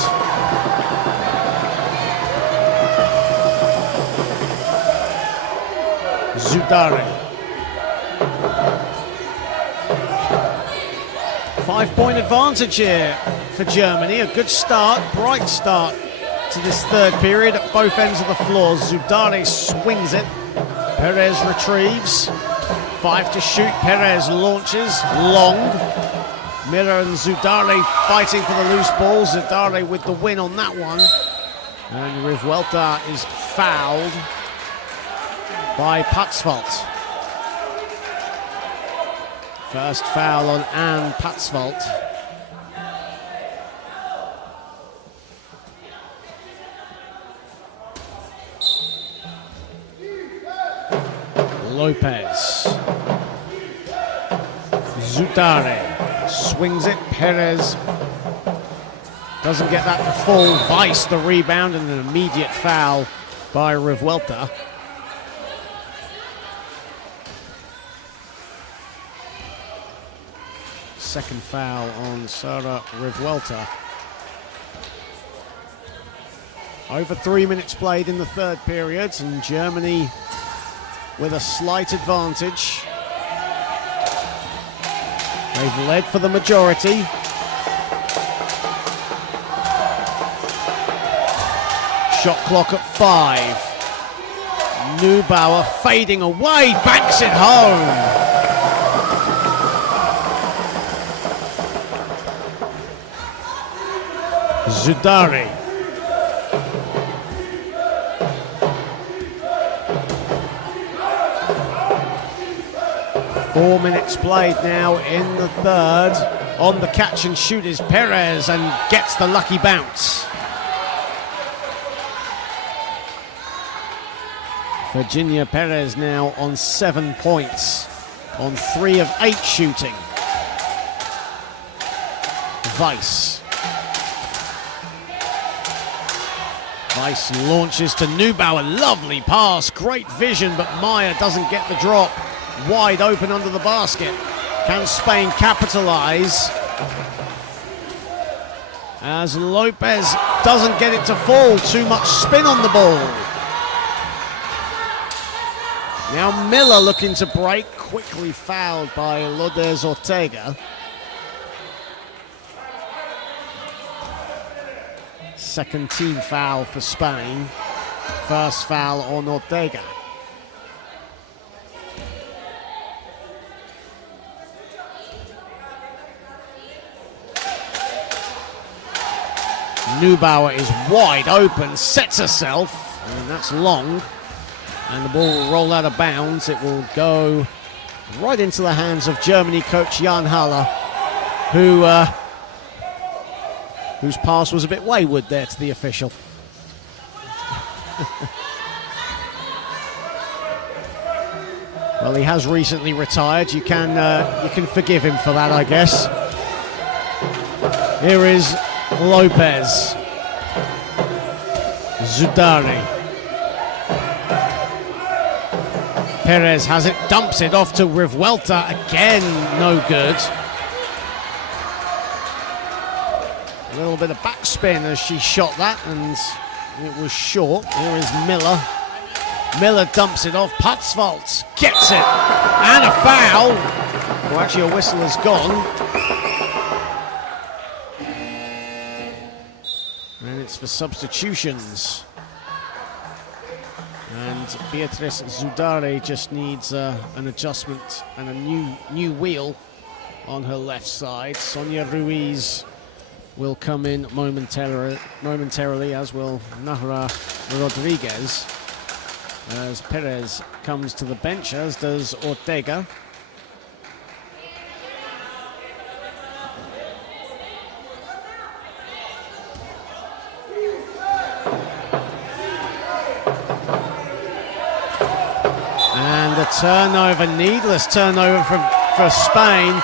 Zudare. 5-point advantage here for Germany. A good start, bright start to this third period at both ends of the floor. Zudare swings it. Perez retrieves. 5 to shoot. Perez launches long. Miller and Zudare fighting for the loose ball. Zudare with the win on that one. And Revuelta is fouled by Patzvold. First foul on Anne Patzvold. Lopez. Zudare swings it. Perez doesn't get that to fall. Weiss the rebound and an immediate foul by Revuelta. second foul on Sara Revuelta. Over 3 minutes played in the third period, and Germany with a slight advantage. They've led for the majority. Shot clock at 5. Neubauer fading away, banks it home. Zudari. Four minutes played now in the third. On the catch and shoot is Perez and gets the lucky bounce. Virginia Perez now on 7 points, on 3 of 8 shooting. Weiss launches to Neubauer, lovely pass, great vision, but Meyer doesn't get the drop. Wide open under the basket. Can Spain capitalize? As Lopez doesn't get it to fall, too much spin on the ball. Now Miller looking to break, quickly fouled by Lourdes Ortega. Second team foul for Spain. First foul on Ortega. Neubauer is wide open, sets herself, and that's long. And the ball will roll out of bounds. It will go right into the hands of Germany coach Jan Haller, whose pass was a bit wayward there to the official. Well, he has recently retired. You can forgive him for that, I guess. Here is Lopez. Zudari. Perez has it, dumps it off to Revuelta. Again, no good. A little bit of backspin as she shot that, and it was short. Here is Miller. Miller dumps it off. Putzwalt gets it. And a foul. Well, actually, a whistle has gone. And it's for substitutions. And Beatriz Zudari just needs an adjustment and a new wheel on her left side. Sonia Ruiz will come in momentarily, as will Nahra Rodriguez, as Perez comes to the bench, as does Ortega. And a turnover, needless turnover for Spain.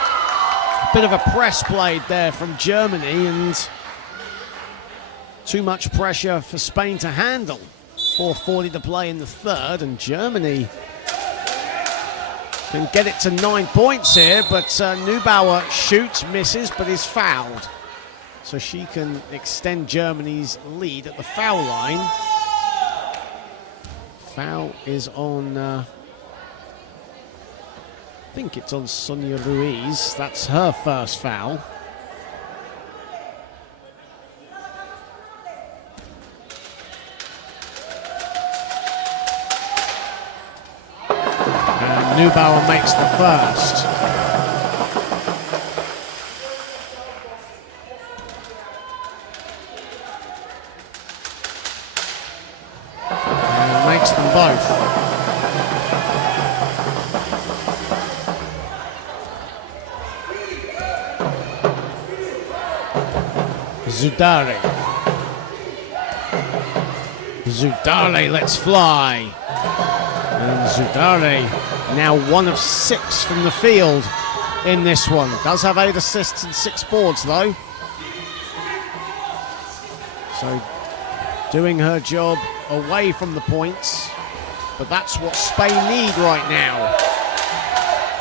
A bit of a press played there from Germany, and too much pressure for Spain to handle. 4:40 to play in the third, and Germany can get it to 9 points here, but Neubauer shoots, misses, but is fouled. So she can extend Germany's lead at the foul line. Foul is on, I think it's on Sonia Ruiz. That's her first foul. And Neubauer makes the first. And makes them both. Zudari lets fly. And Zudari now 1 of 6 from the field in this one. Does have 8 assists and 6 boards though. So doing her job away from the points. But that's what Spain need right now.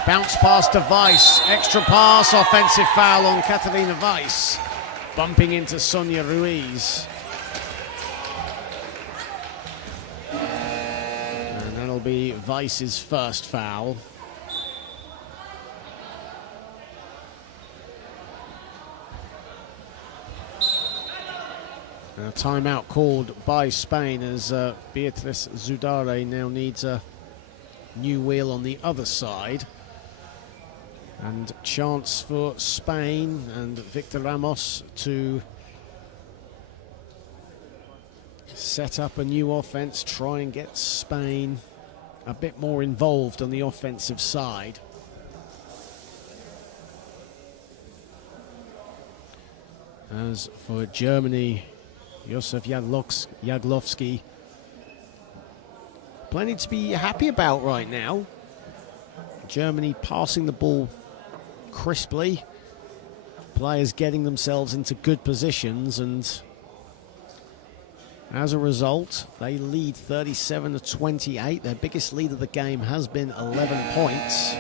Bounce pass to Weiss. Extra pass, offensive foul on Catalina Weiss. Bumping into Sonia Ruiz. And that'll be Weiss's first foul. A timeout called by Spain as Beatriz Zudare now needs a new wheel on the other side. And chance for Spain and Victor Ramos to set up a new offense, try and get Spain a bit more involved on the offensive side. As for Germany, Josef Jaglovski, plenty to be happy about right now. Germany passing the ball crisply, players getting themselves into good positions, and as a result, they lead 37-28. Their biggest lead of the game has been 11 points.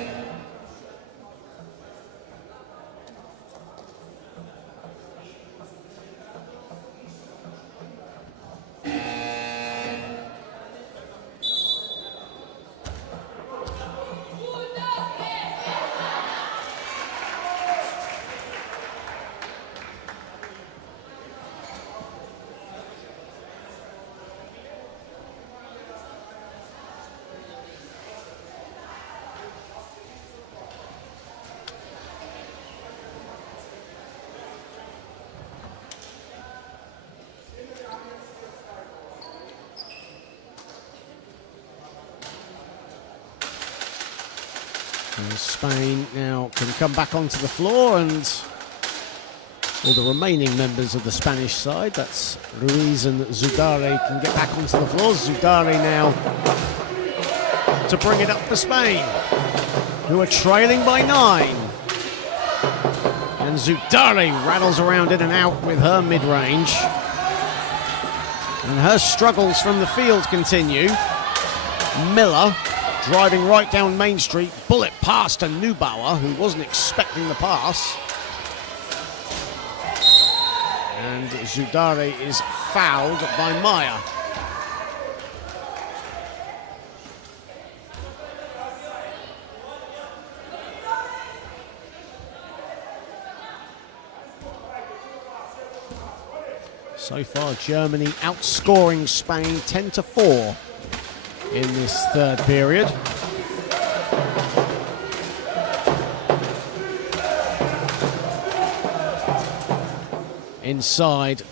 Spain now can come back onto the floor, and all the remaining members of the Spanish side, that's Ruiz and Zudare, can get back onto the floor. Zudare now to bring it up for Spain, who are trailing by 9. And Zudare rattles around in and out with her mid-range. And her struggles from the field continue. Miller driving right down Main Street, bullet pass to Neubauer, who wasn't expecting the pass. And Zudare is fouled by Maya. So far, Germany outscoring Spain 10-4 in this third period. Inside,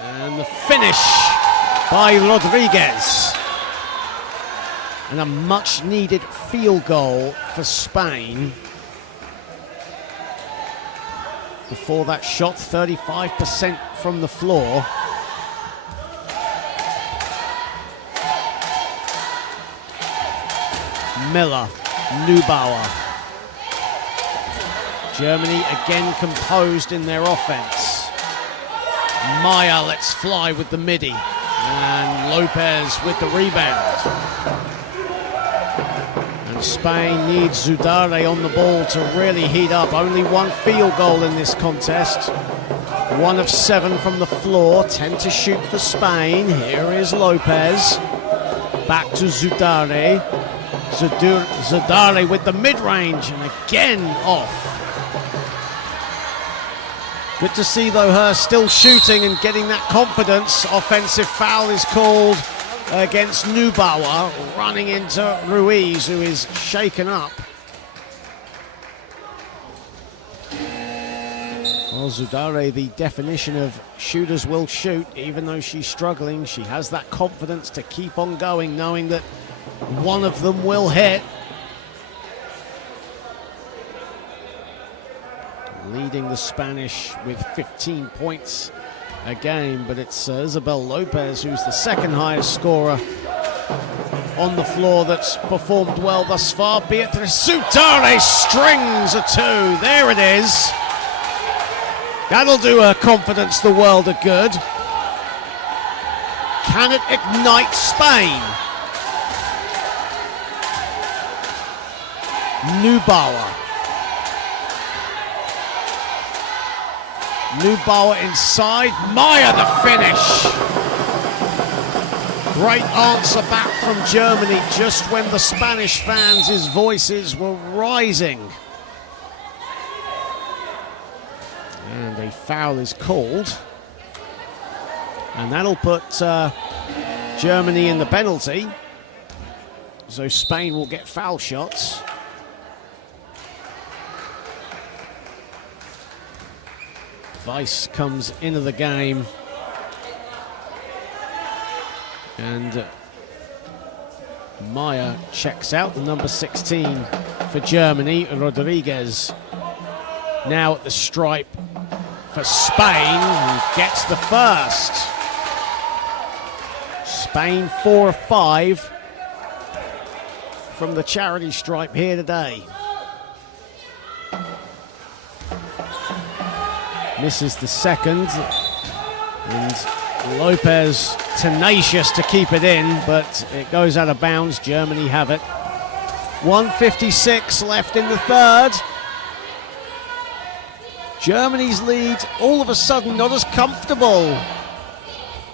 and the finish by Rodriguez. And a much needed field goal for Spain. Before that shot, 35% from the floor. Miller, Neubauer. Germany again composed in their offense. Maya lets fly with the midi, and Lopez with the rebound. And Spain needs Zudare on the ball to really heat up. Only one field goal in this contest. 1 of 7 from the floor, 10 to shoot for Spain. Here is Lopez. Back to Zudare. Zudare with the mid-range, and again off. Good to see, though, her still shooting and getting that confidence. Offensive foul is called against Neubauer, running into Ruiz, who is shaken up. Well, Zudare, the definition of shooters will shoot. Even though she's struggling, she has that confidence to keep on going, knowing that one of them will hit. Leading the Spanish with 15 points a game, but it's Isabel Lopez who's the second highest scorer on the floor that's performed well thus far. Beatriz Zudare strings a 2. There it is. That'll do her confidence the world of good. Can it ignite Spain? Neubauer. Neubauer inside. Meyer the finish. Great answer back from Germany just when the Spanish fans' voices were rising. And a foul is called. And that'll put Germany in the penalty. So Spain will get foul shots. Weiss comes into the game. And Meyer checks out, the number 16 for Germany. Rodriguez now at the stripe for Spain, who gets the first. Spain 4 of 5 from the charity stripe here today. Misses the second, and Lopez tenacious to keep it in, but it goes out of bounds. Germany have it. 1:56 left in the third. Germany's lead all of a sudden not as comfortable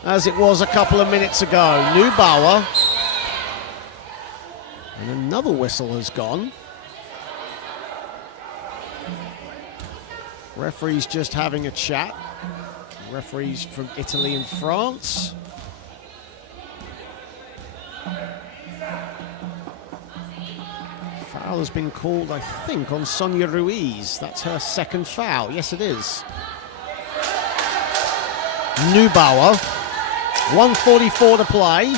as it was a couple of minutes ago. Neubauer, and another whistle has gone. Referees just having a chat. Referees from Italy and France. Foul has been called, I think, on Sonia Ruiz. That's her second foul. Yes, it is. Neubauer. 1:44 to play.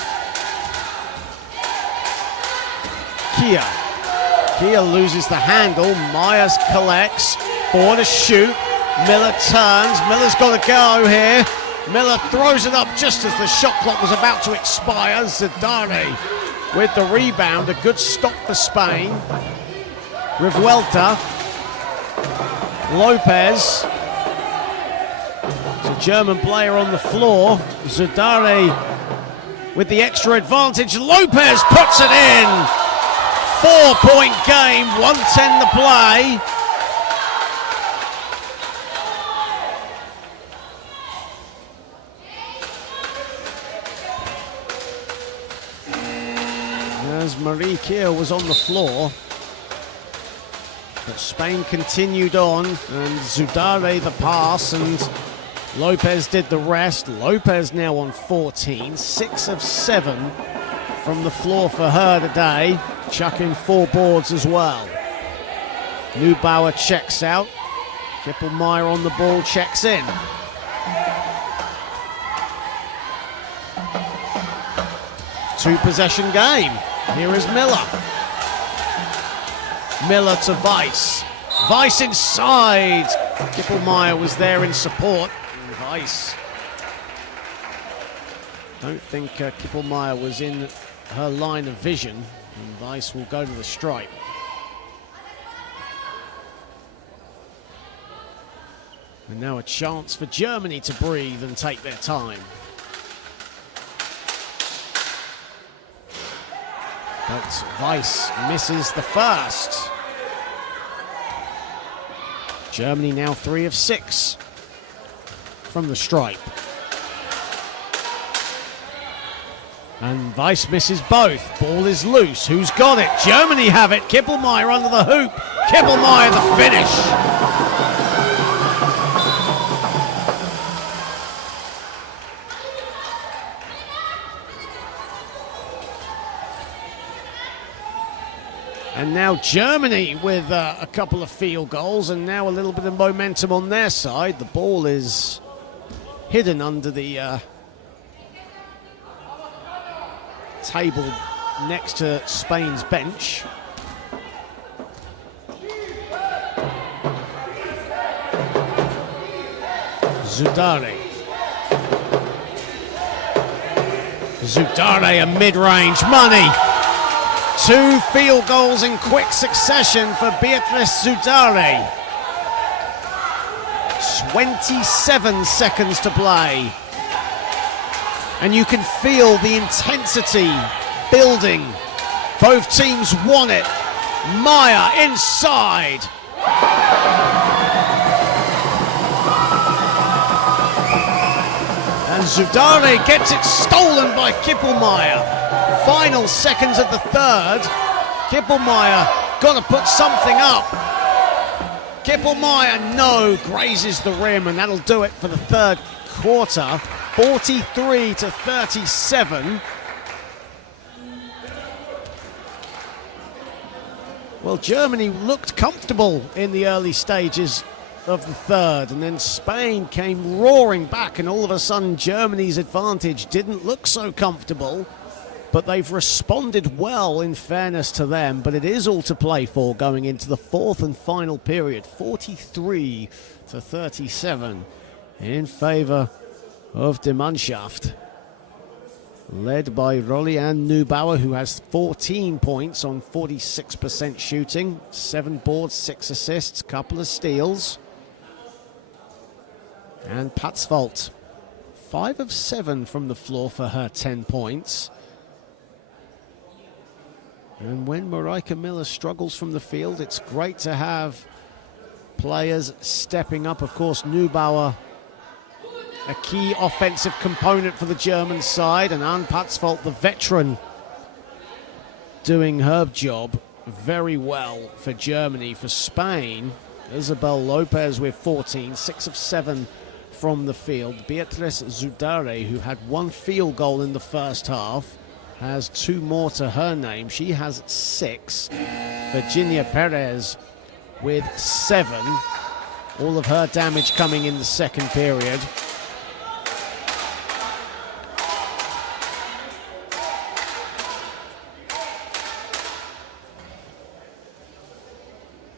Kia loses the handle. Myers collects. Forward to shoot. Miller turns. Miller's got to go here. Miller throws it up just as the shot clock was about to expire. Zidane with the rebound. A good stop for Spain. Revuelta. Lopez. It's a German player on the floor. Zidane with the extra advantage. Lopez puts it in. 4-point game. 1:10 to play. As Marie Kia was on the floor, but Spain continued on, and Zudare the pass, and Lopez did the rest. Lopez now on 14, 6 of 7 from the floor for her today, chucking 4 boards as well. Neubauer checks out. Kippelmeyer on the ball, checks in. Two-possession game. Here is Miller. Miller to Weiss. Weiss inside. Kippelmeyer was there in support. And Weiss. Don't think Kippelmeyer was in her line of vision. And Weiss will go to the stripe. And now a chance for Germany to breathe and take their time. But Weiss misses the first. Germany now 3 of 6 from the stripe. And Weiss misses both. Ball is loose. Who's got it? Germany have it. Kippelmeyer under the hoop. Kippelmeyer the finish. And now Germany with a couple of field goals, and now a little bit of momentum on their side. The ball is hidden under the table next to Spain's bench. Zudare. Zudare, a mid-range money. 2 field goals in quick succession for Beatrice Zudare. 27 seconds to play. And you can feel the intensity building. Both teams want it. Meyer inside. And Zudare gets it stolen by Kippelmeyer. Final seconds of the third. Kippelmeyer got to put something up. Kippelmeyer, grazes the rim, and that'll do it for the third quarter. 43-37. Well, Germany looked comfortable in the early stages of the third, and then Spain came roaring back, and all of a sudden Germany's advantage didn't look so comfortable, but they've responded well, in fairness to them. But it is all to play for going into the fourth and final period. 43-37 in favor of Die Mannschaft, led by Rolian Neubauer, who has 14 points on 46% shooting, 7 boards, 6 assists, couple of steals. And Patzvold, 5 of 7 from the floor for her 10 points. And when Marijke Miller struggles from the field, it's great to have players stepping up. Of course, Neubauer, a key offensive component for the German side, and Ann Patzvold, the veteran, doing her job very well for Germany. For Spain, Isabel Lopez with 14, 6 of 7 from the field. Beatriz Zudare, who had 1 field goal in the first half, has 2 more to her name. She has 6. Virginia Perez with 7. All of her damage coming in the second period.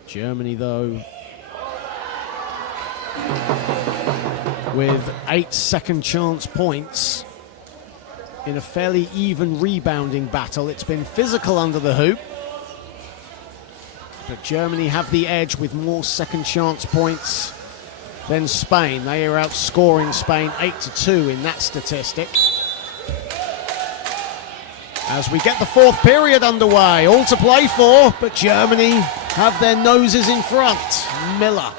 Germany, though, with 8 second chance points in a fairly even rebounding battle. It's been physical under the hoop, but Germany have the edge with more second chance points than Spain. They are outscoring Spain 8-2 in that statistic. As we get the fourth period underway, all to play for, but Germany have their noses in front. Miller,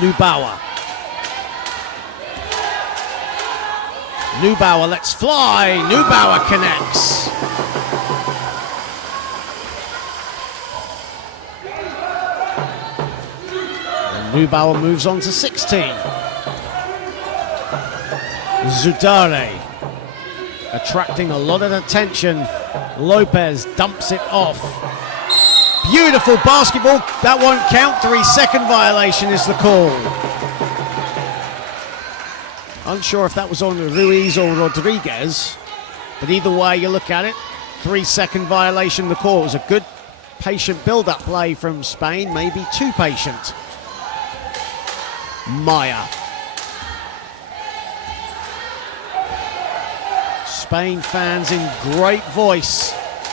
Neubauer. Neubauer lets fly. Neubauer connects. And Neubauer moves on to 16. Zudare attracting a lot of attention. Lopez dumps it off. Beautiful basketball. That won't count. 3-second violation is the call. Unsure if that was on Ruiz or Rodriguez, but either way you look at it, 3-second violation the call. It was a good patient build-up play from Spain, maybe too patient. Meyer. Spain fans in great voice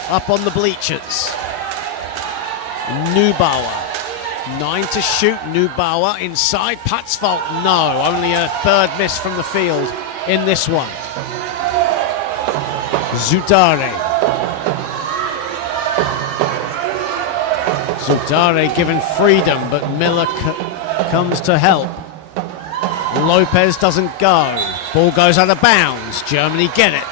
up on the bleachers. Neubauer, 9 to shoot. Neubauer inside. Patzvold, no. Only a third miss from the field in this one. Zudare. Zudare given freedom, but Miller comes to help. Lopez doesn't go. Ball goes out of bounds. Germany get it.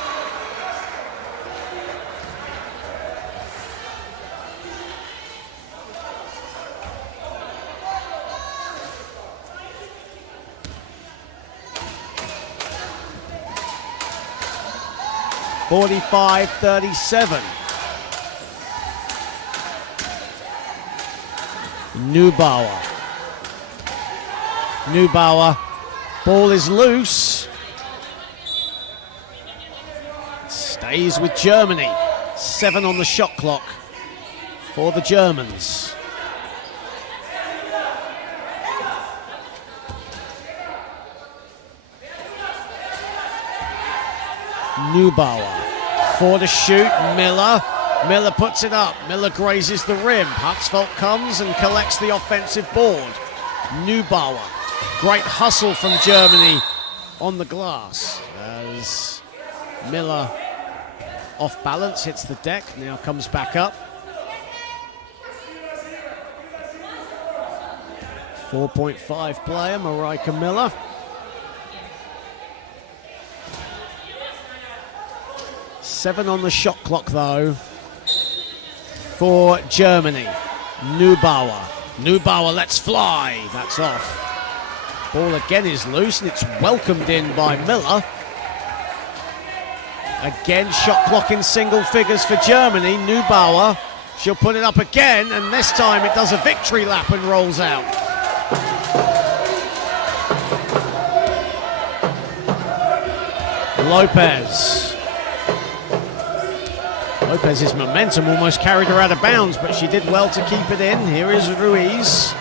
(45-37). Neubauer. Ball is loose. Stays with Germany. 7 on the shot clock for the Germans. Neubauer, 4 to shoot. Miller puts it up. Miller grazes the rim. Patzvold comes and collects the offensive board. Neubauer, great hustle from Germany on the glass as Miller off balance, hits the deck, now comes back up. 4.5 player, Marika Miller. Seven on the shot clock, though, for Germany. Neubauer. Neubauer lets fly. That's off. Ball again is loose, and it's welcomed in by Miller. Again, shot clock in single figures for Germany. Neubauer, she'll put it up again, and this time it does a victory lap and rolls out. Lopez. Lopez's momentum almost carried her out of bounds, but she did well to keep it in. Here is Ruiz.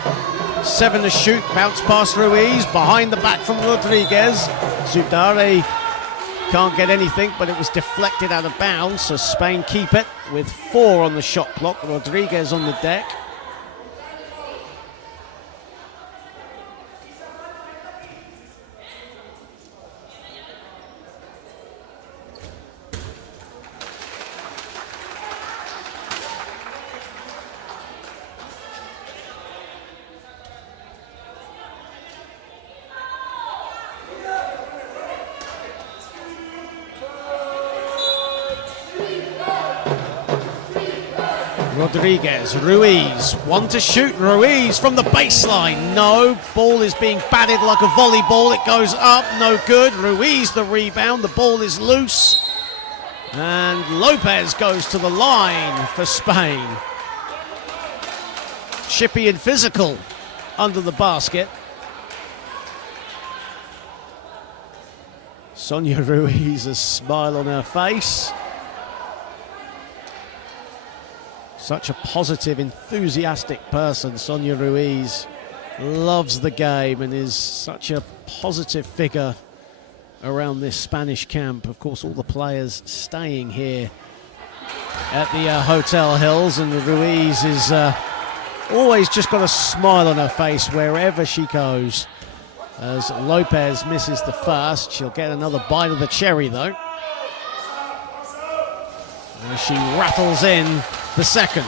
7 to shoot, bounce past Ruiz, behind the back from Rodriguez. Zudare can't get anything, but it was deflected out of bounds, so Spain keep it with 4 on the shot clock. Rodriguez on the deck. Rodriguez, Ruiz, 1 to shoot, Ruiz from the baseline, no, ball is being batted like a volleyball, it goes up, no good, Ruiz the rebound, the ball is loose, and Lopez goes to the line for Spain. Chippy and physical under the basket. Sonia Ruiz, a smile on her face. Such a positive, enthusiastic person, Sonia Ruiz. Loves the game and is such a positive figure around this Spanish camp. Of course, all the players staying here at the Hotel Hills, and Ruiz is always just got a smile on her face wherever she goes. As Lopez misses the first, she'll get another bite of the cherry, though. As she rattles in the second.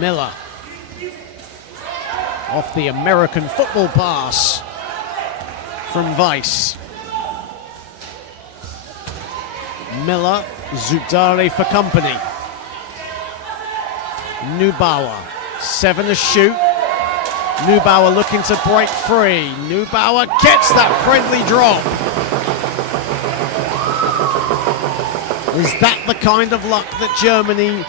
Miller off the American football pass from Weiss. Miller, Zudare for company. Neubauer, 7 to shoot. Neubauer looking to break free. Neubauer gets that friendly drop. Is that the kind of luck that Germany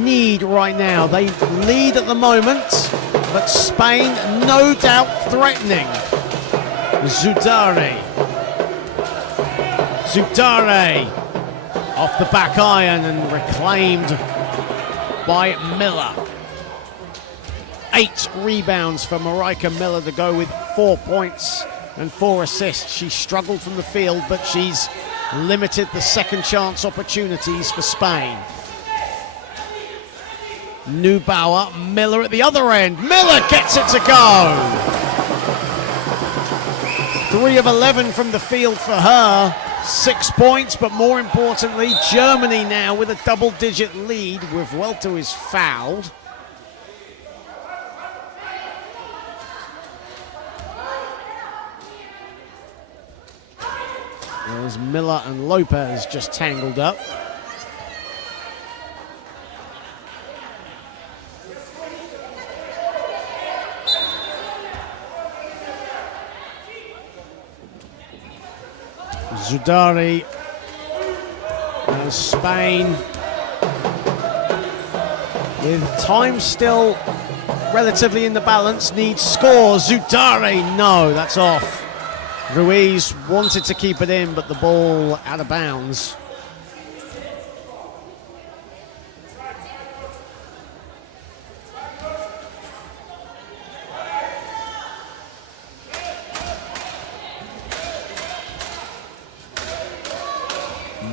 need right now? They lead at the moment, but Spain no doubt threatening. Zudare. Zudare off the back iron and reclaimed by Miller. 8 rebounds for Marika Miller to go with 4 points and 4 assists. She struggled from the field, but she's limited the second chance opportunities for Spain. Neubauer, Miller at the other end. Miller gets it to go. 3 of 11 from the field for her. 6 points, but more importantly, Germany now with a double-digit lead. Vuelta is fouled. There's Miller and Lopez just tangled up. Zudare and Spain with time still relatively in the balance, needs score. Zudare, no, that's off. Ruiz wanted to keep it in, but the ball out of bounds.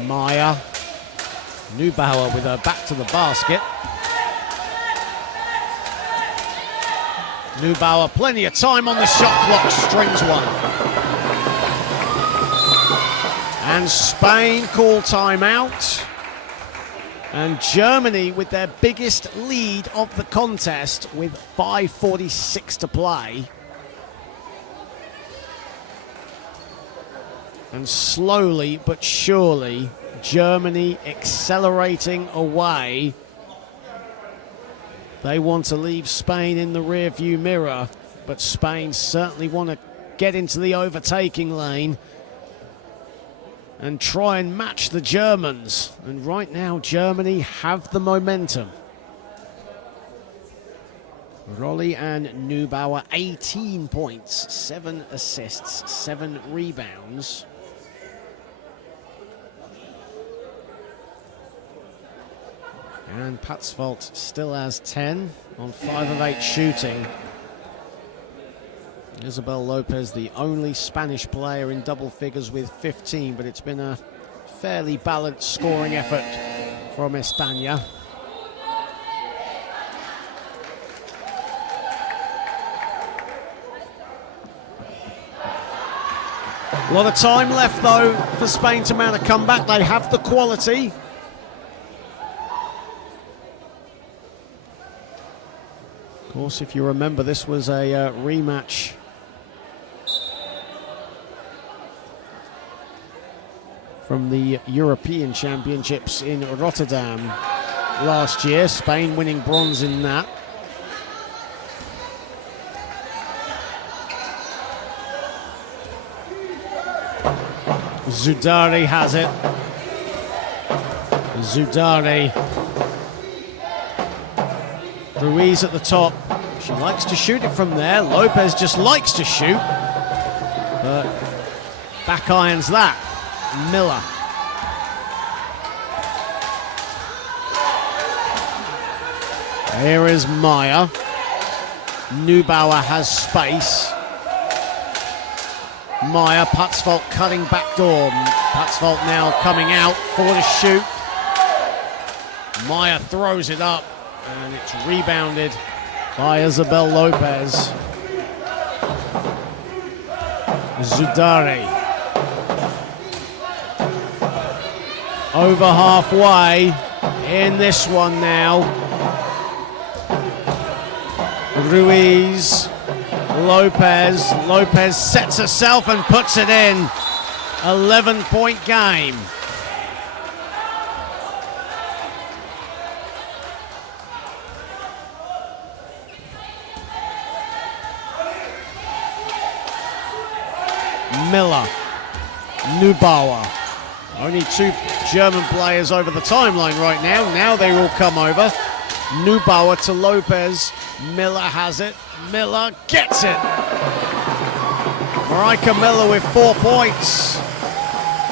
Maya. Neubauer with her back to the basket. Neubauer, plenty of time on the shot clock, strings one. And Spain call timeout. And Germany with their biggest lead of the contest with 5:46 to play. And slowly but surely, Germany accelerating away. They want to leave Spain in the rearview mirror, but Spain certainly want to get into the overtaking lane and try and match the Germans. And right now, Germany have the momentum. Rolly and Neubauer, 18 points, 7 assists, 7 rebounds. And Patzvold still has 10 on 5 of 8 shooting. Isabel Lopez, the only Spanish player in double figures with 15, but it's been a fairly balanced scoring effort from España. A lot of time left, though, for Spain to mount a comeback. They have the quality. Of course, if you remember, this was a rematch from the European Championships in Rotterdam last year. Spain winning bronze in that. Zudari has it. Zudari. Ruiz at the top. She likes to shoot it from there. Lopez just likes to shoot. But back irons that. Miller. Here is Maya. Neubauer has space. Maya, Patzvold cutting back door. Patzvold now coming out for the shoot. Maya throws it up and it's rebounded by Isabel Lopez. Zudari. Over halfway in this one now. Ruiz, Lopez. Lopez sets herself and puts it in. 11-point game. Miller, Neubauer. Only 2 German players over the timeline right now. Now they all come over. Neubauer to Lopez. Miller has it. Miller gets it. Marika Miller with 4 points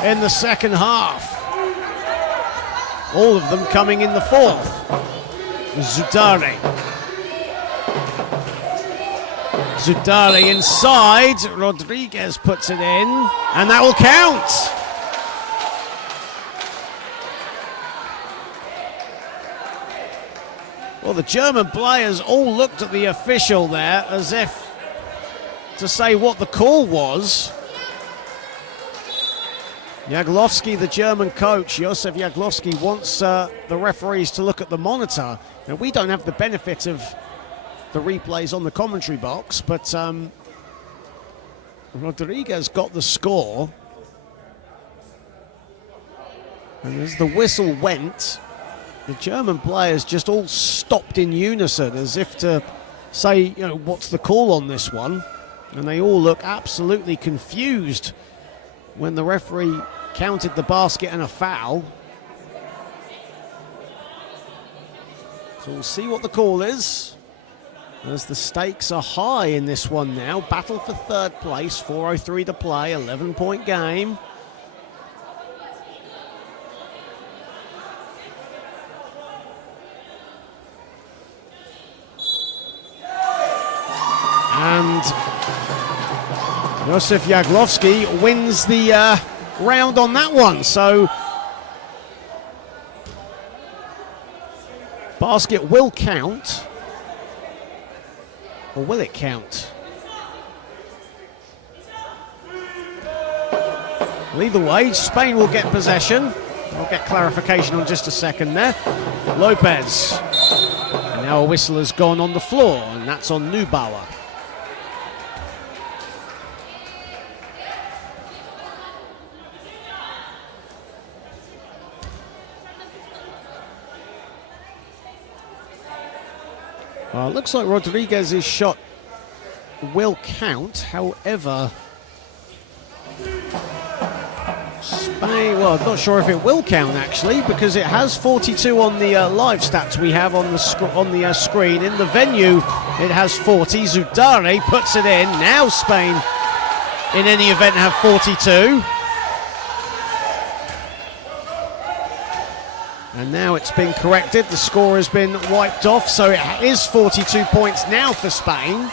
in the second half. All of them coming in the fourth. Zudari. Zudari inside. Rodriguez puts it in. And that will count. Well, the German players all looked at the official there as if to say what the call was. Jaglowski, the German coach, Josef Jaglowski, wants the referees to look at the monitor. Now, we don't have the benefit of the replays on the commentary box, but Rodriguez got the score. And as the whistle went, the German players just all stopped in unison as if to say, you know, what's the call on this one? And they all look absolutely confused when the referee counted the basket and a foul. So we'll see what the call is, as the stakes are high in this one now. Battle for third place, 4:03 to play, 11-point game. And Josef Jaglowski wins the round on that one. So basket will count. Or will it count? Either way, Spain will get possession. I'll get clarification on just a second there. Lopez. And now a whistle has gone on the floor, and that's on Neubauer. Well, it looks like Rodriguez's shot will count, however, Spain, well, I'm not sure if it will count actually, because it has 42 on the live stats we have on the screen. In the venue, it has 40. Zudare puts it in. Now Spain, in any event, have 42. And now it's been corrected. The score has been wiped off, so it is 42 points now for Spain.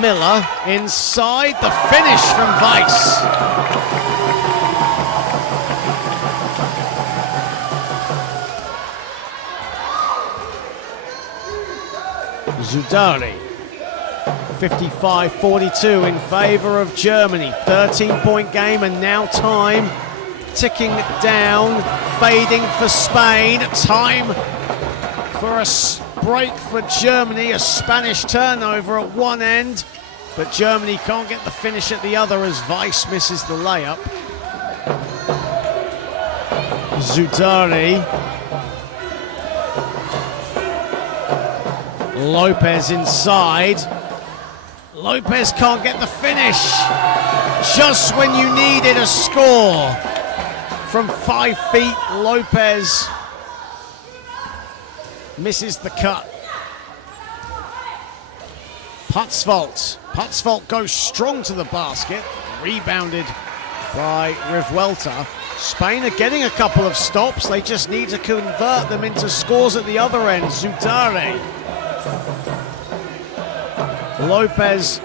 Miller inside, the finish from Weiss. Zudari, 55-42 in favour of Germany. 13-point game, and now time ticking down, fading for Spain. Time for a break for Germany, a Spanish turnover at one end, but Germany can't get the finish at the other as Weiss misses the layup. Zudari. Lopez inside. Lopez can't get the finish. Just when you needed a score. From 5 feet, Lopez misses the cut. Putzvolt goes strong to the basket. Rebounded by Revuelta. Spain are getting a couple of stops. They just need to convert them into scores at the other end. Zudare. Lopez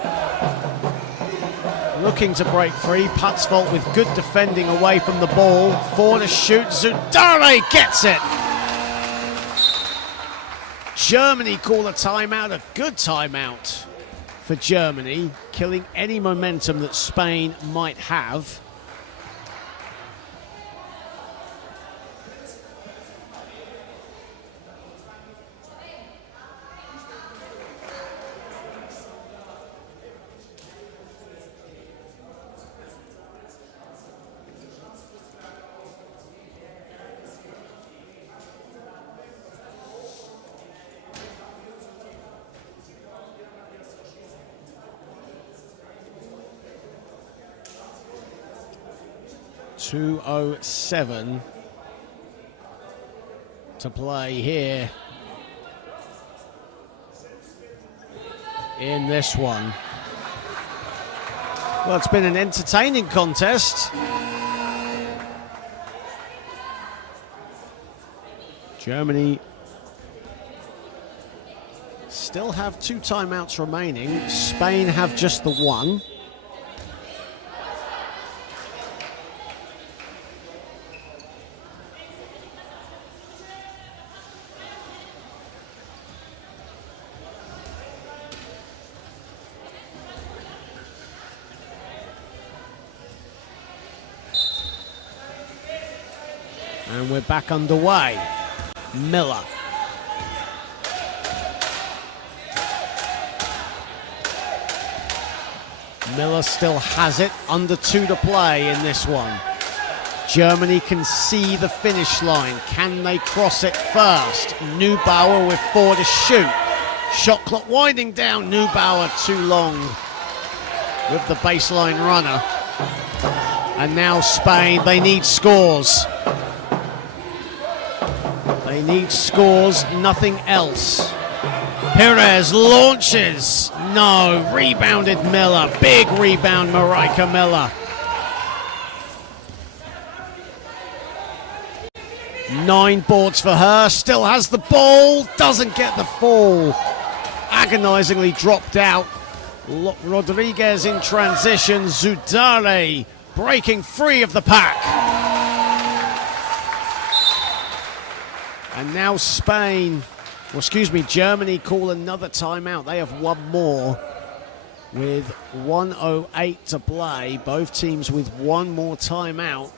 looking to break free. Putzvolt with good defending away from the ball. 4 to shoot. Zudare gets it. Germany call a timeout, a good timeout for Germany, killing any momentum that Spain might have. .207 to play here in this one. Well, it's been an entertaining contest. Germany still have 2 timeouts remaining. Spain have just the 1. And we're back underway. Miller. Miller still has it. Under 2 to play in this one. Germany can see the finish line. Can they cross it first? Neubauer with 4 to shoot. Shot clock winding down. Neubauer too long with the baseline runner. And now Spain, they need scores. They need scores, nothing else. Perez launches. No, rebounded Miller. Big rebound, Marika Miller. 9 boards for her. Still has the ball. Doesn't get the fall. Agonizingly dropped out. Rodriguez in transition. Zudare breaking free of the pack. And now Germany call another timeout. They have 1 more. with 1:08 to play. Both teams with one more timeout.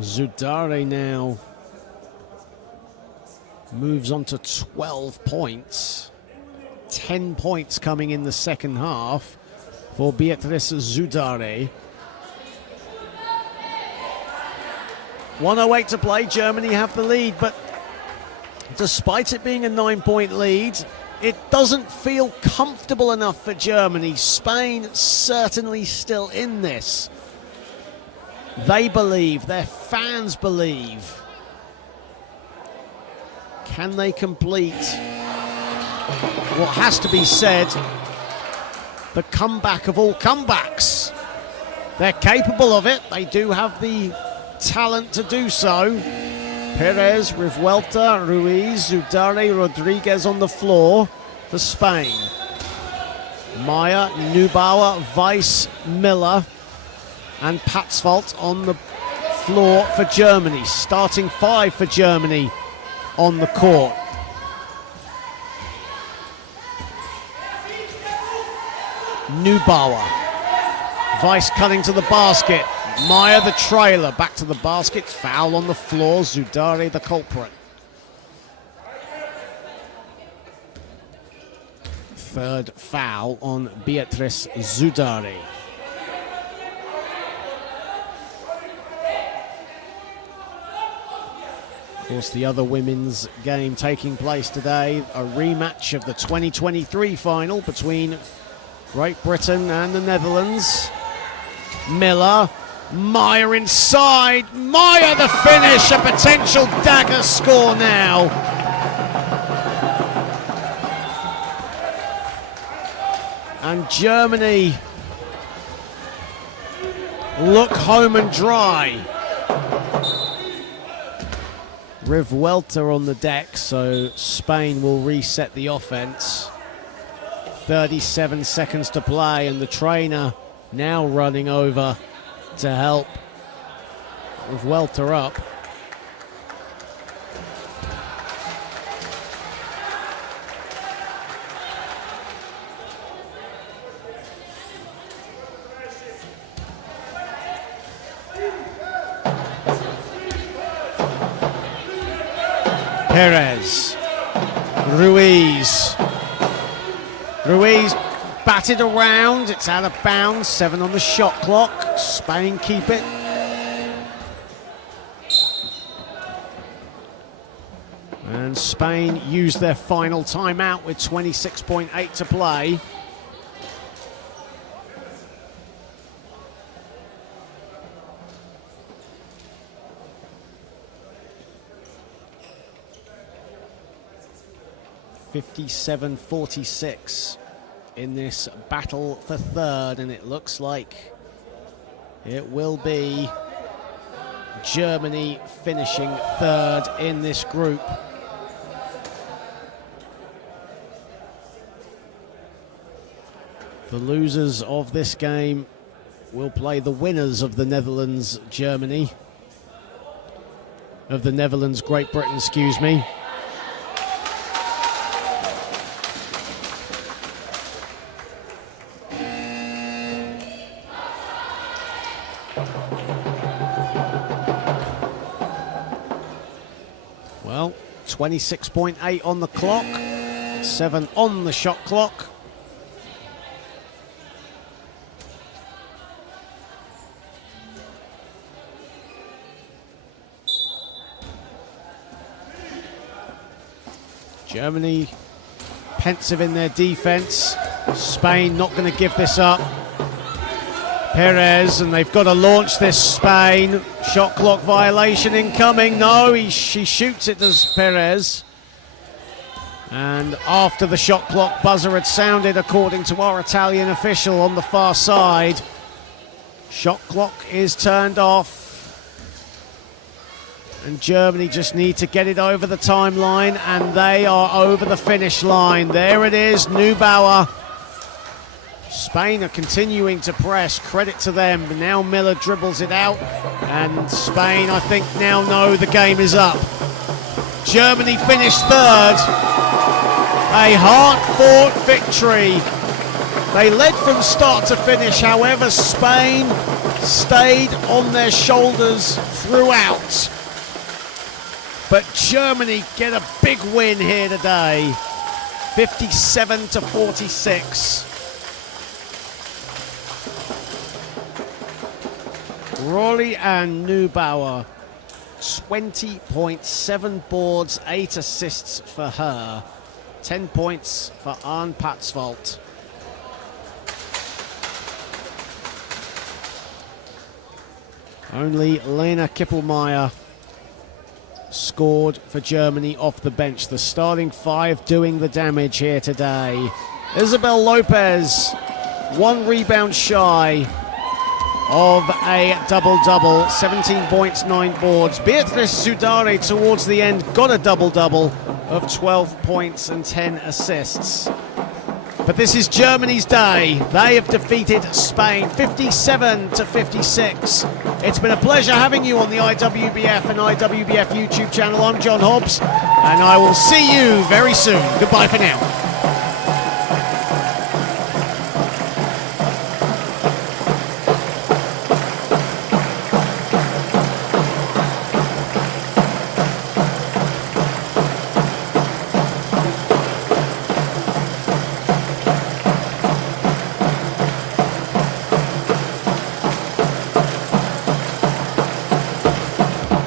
Zudare now moves on to 12 points. 10 points coming in the second half for Beatrice Zudare. 1:08 to play. Germany have the lead, but despite it being a 9-point lead, it doesn't feel comfortable enough for Germany. Spain certainly still in this. They believe, their fans believe. Can they complete what has to be said, the comeback of all comebacks? They're capable of it. They do have the talent to do so. Perez, Revuelta, Ruiz, Zudare, Rodriguez on the floor for Spain. Maya, Neubauer, Weiss, Miller and Patzvalt on the floor for Germany. Starting 5 for Germany on the court. Neubauer. Weiss cutting to the basket. Maya the trailer, back to the basket, foul on the floor, Zudare the culprit. Third foul on Beatrice Zudare. Of course, the other women's game taking place today, a rematch of the 2023 final between Great Britain and the Netherlands. Miller, Maya inside, Maya the finish, a potential dagger score now. And Germany look home and dry. Revuelta on the deck, so Spain will reset the offense. 37 seconds to play, and the trainer now running over to help Revuelta up. Perez, Ruiz batted around, it's out of bounds, 7 on the shot clock, Spain keep it. And Spain use their final timeout with 26.8 to play. (57-46) in this battle for third, and it looks like it will be Germany finishing third in this group. The losers of this game will play the winners of the Netherlands-Germany, of the Netherlands-Great Britain, excuse me. Well, 26.8 on the clock, 7 on the shot clock. Germany pensive in their defense. Spain not going to give this up. Perez, and they've got to launch this, Spain. Shot clock violation incoming. No, she shoots it, does Perez. And after the shot clock buzzer had sounded, according to our Italian official on the far side, shot clock is turned off. And Germany just need to get it over the timeline, and they are over the finish line. There it is, Neubauer. Spain are continuing to press, credit to them. Now Miller dribbles it out, and Spain, I think, now know the game is up. Germany finished third. A hard-fought victory. They led from start to finish, however, Spain stayed on their shoulders throughout. But Germany get a big win here today, 57-46. Rolly-Ann Neubauer, 20.7 boards, 8 assists for her. 10 points for Arne Patzvalt. Only Lena Kippelmeyer scored for Germany off the bench. The starting five doing the damage here today. Isabel Lopez, 1 rebound shy of a double-double, 17 points, 9 boards. Beatriz Sudare towards the end got a double-double of 12 points and 10 assists. But this is Germany's day. They have defeated Spain 57-56. It's been a pleasure having you on the IWBF and IWBF YouTube channel. I'm John Hobbs, and I will see you very soon. Goodbye for now.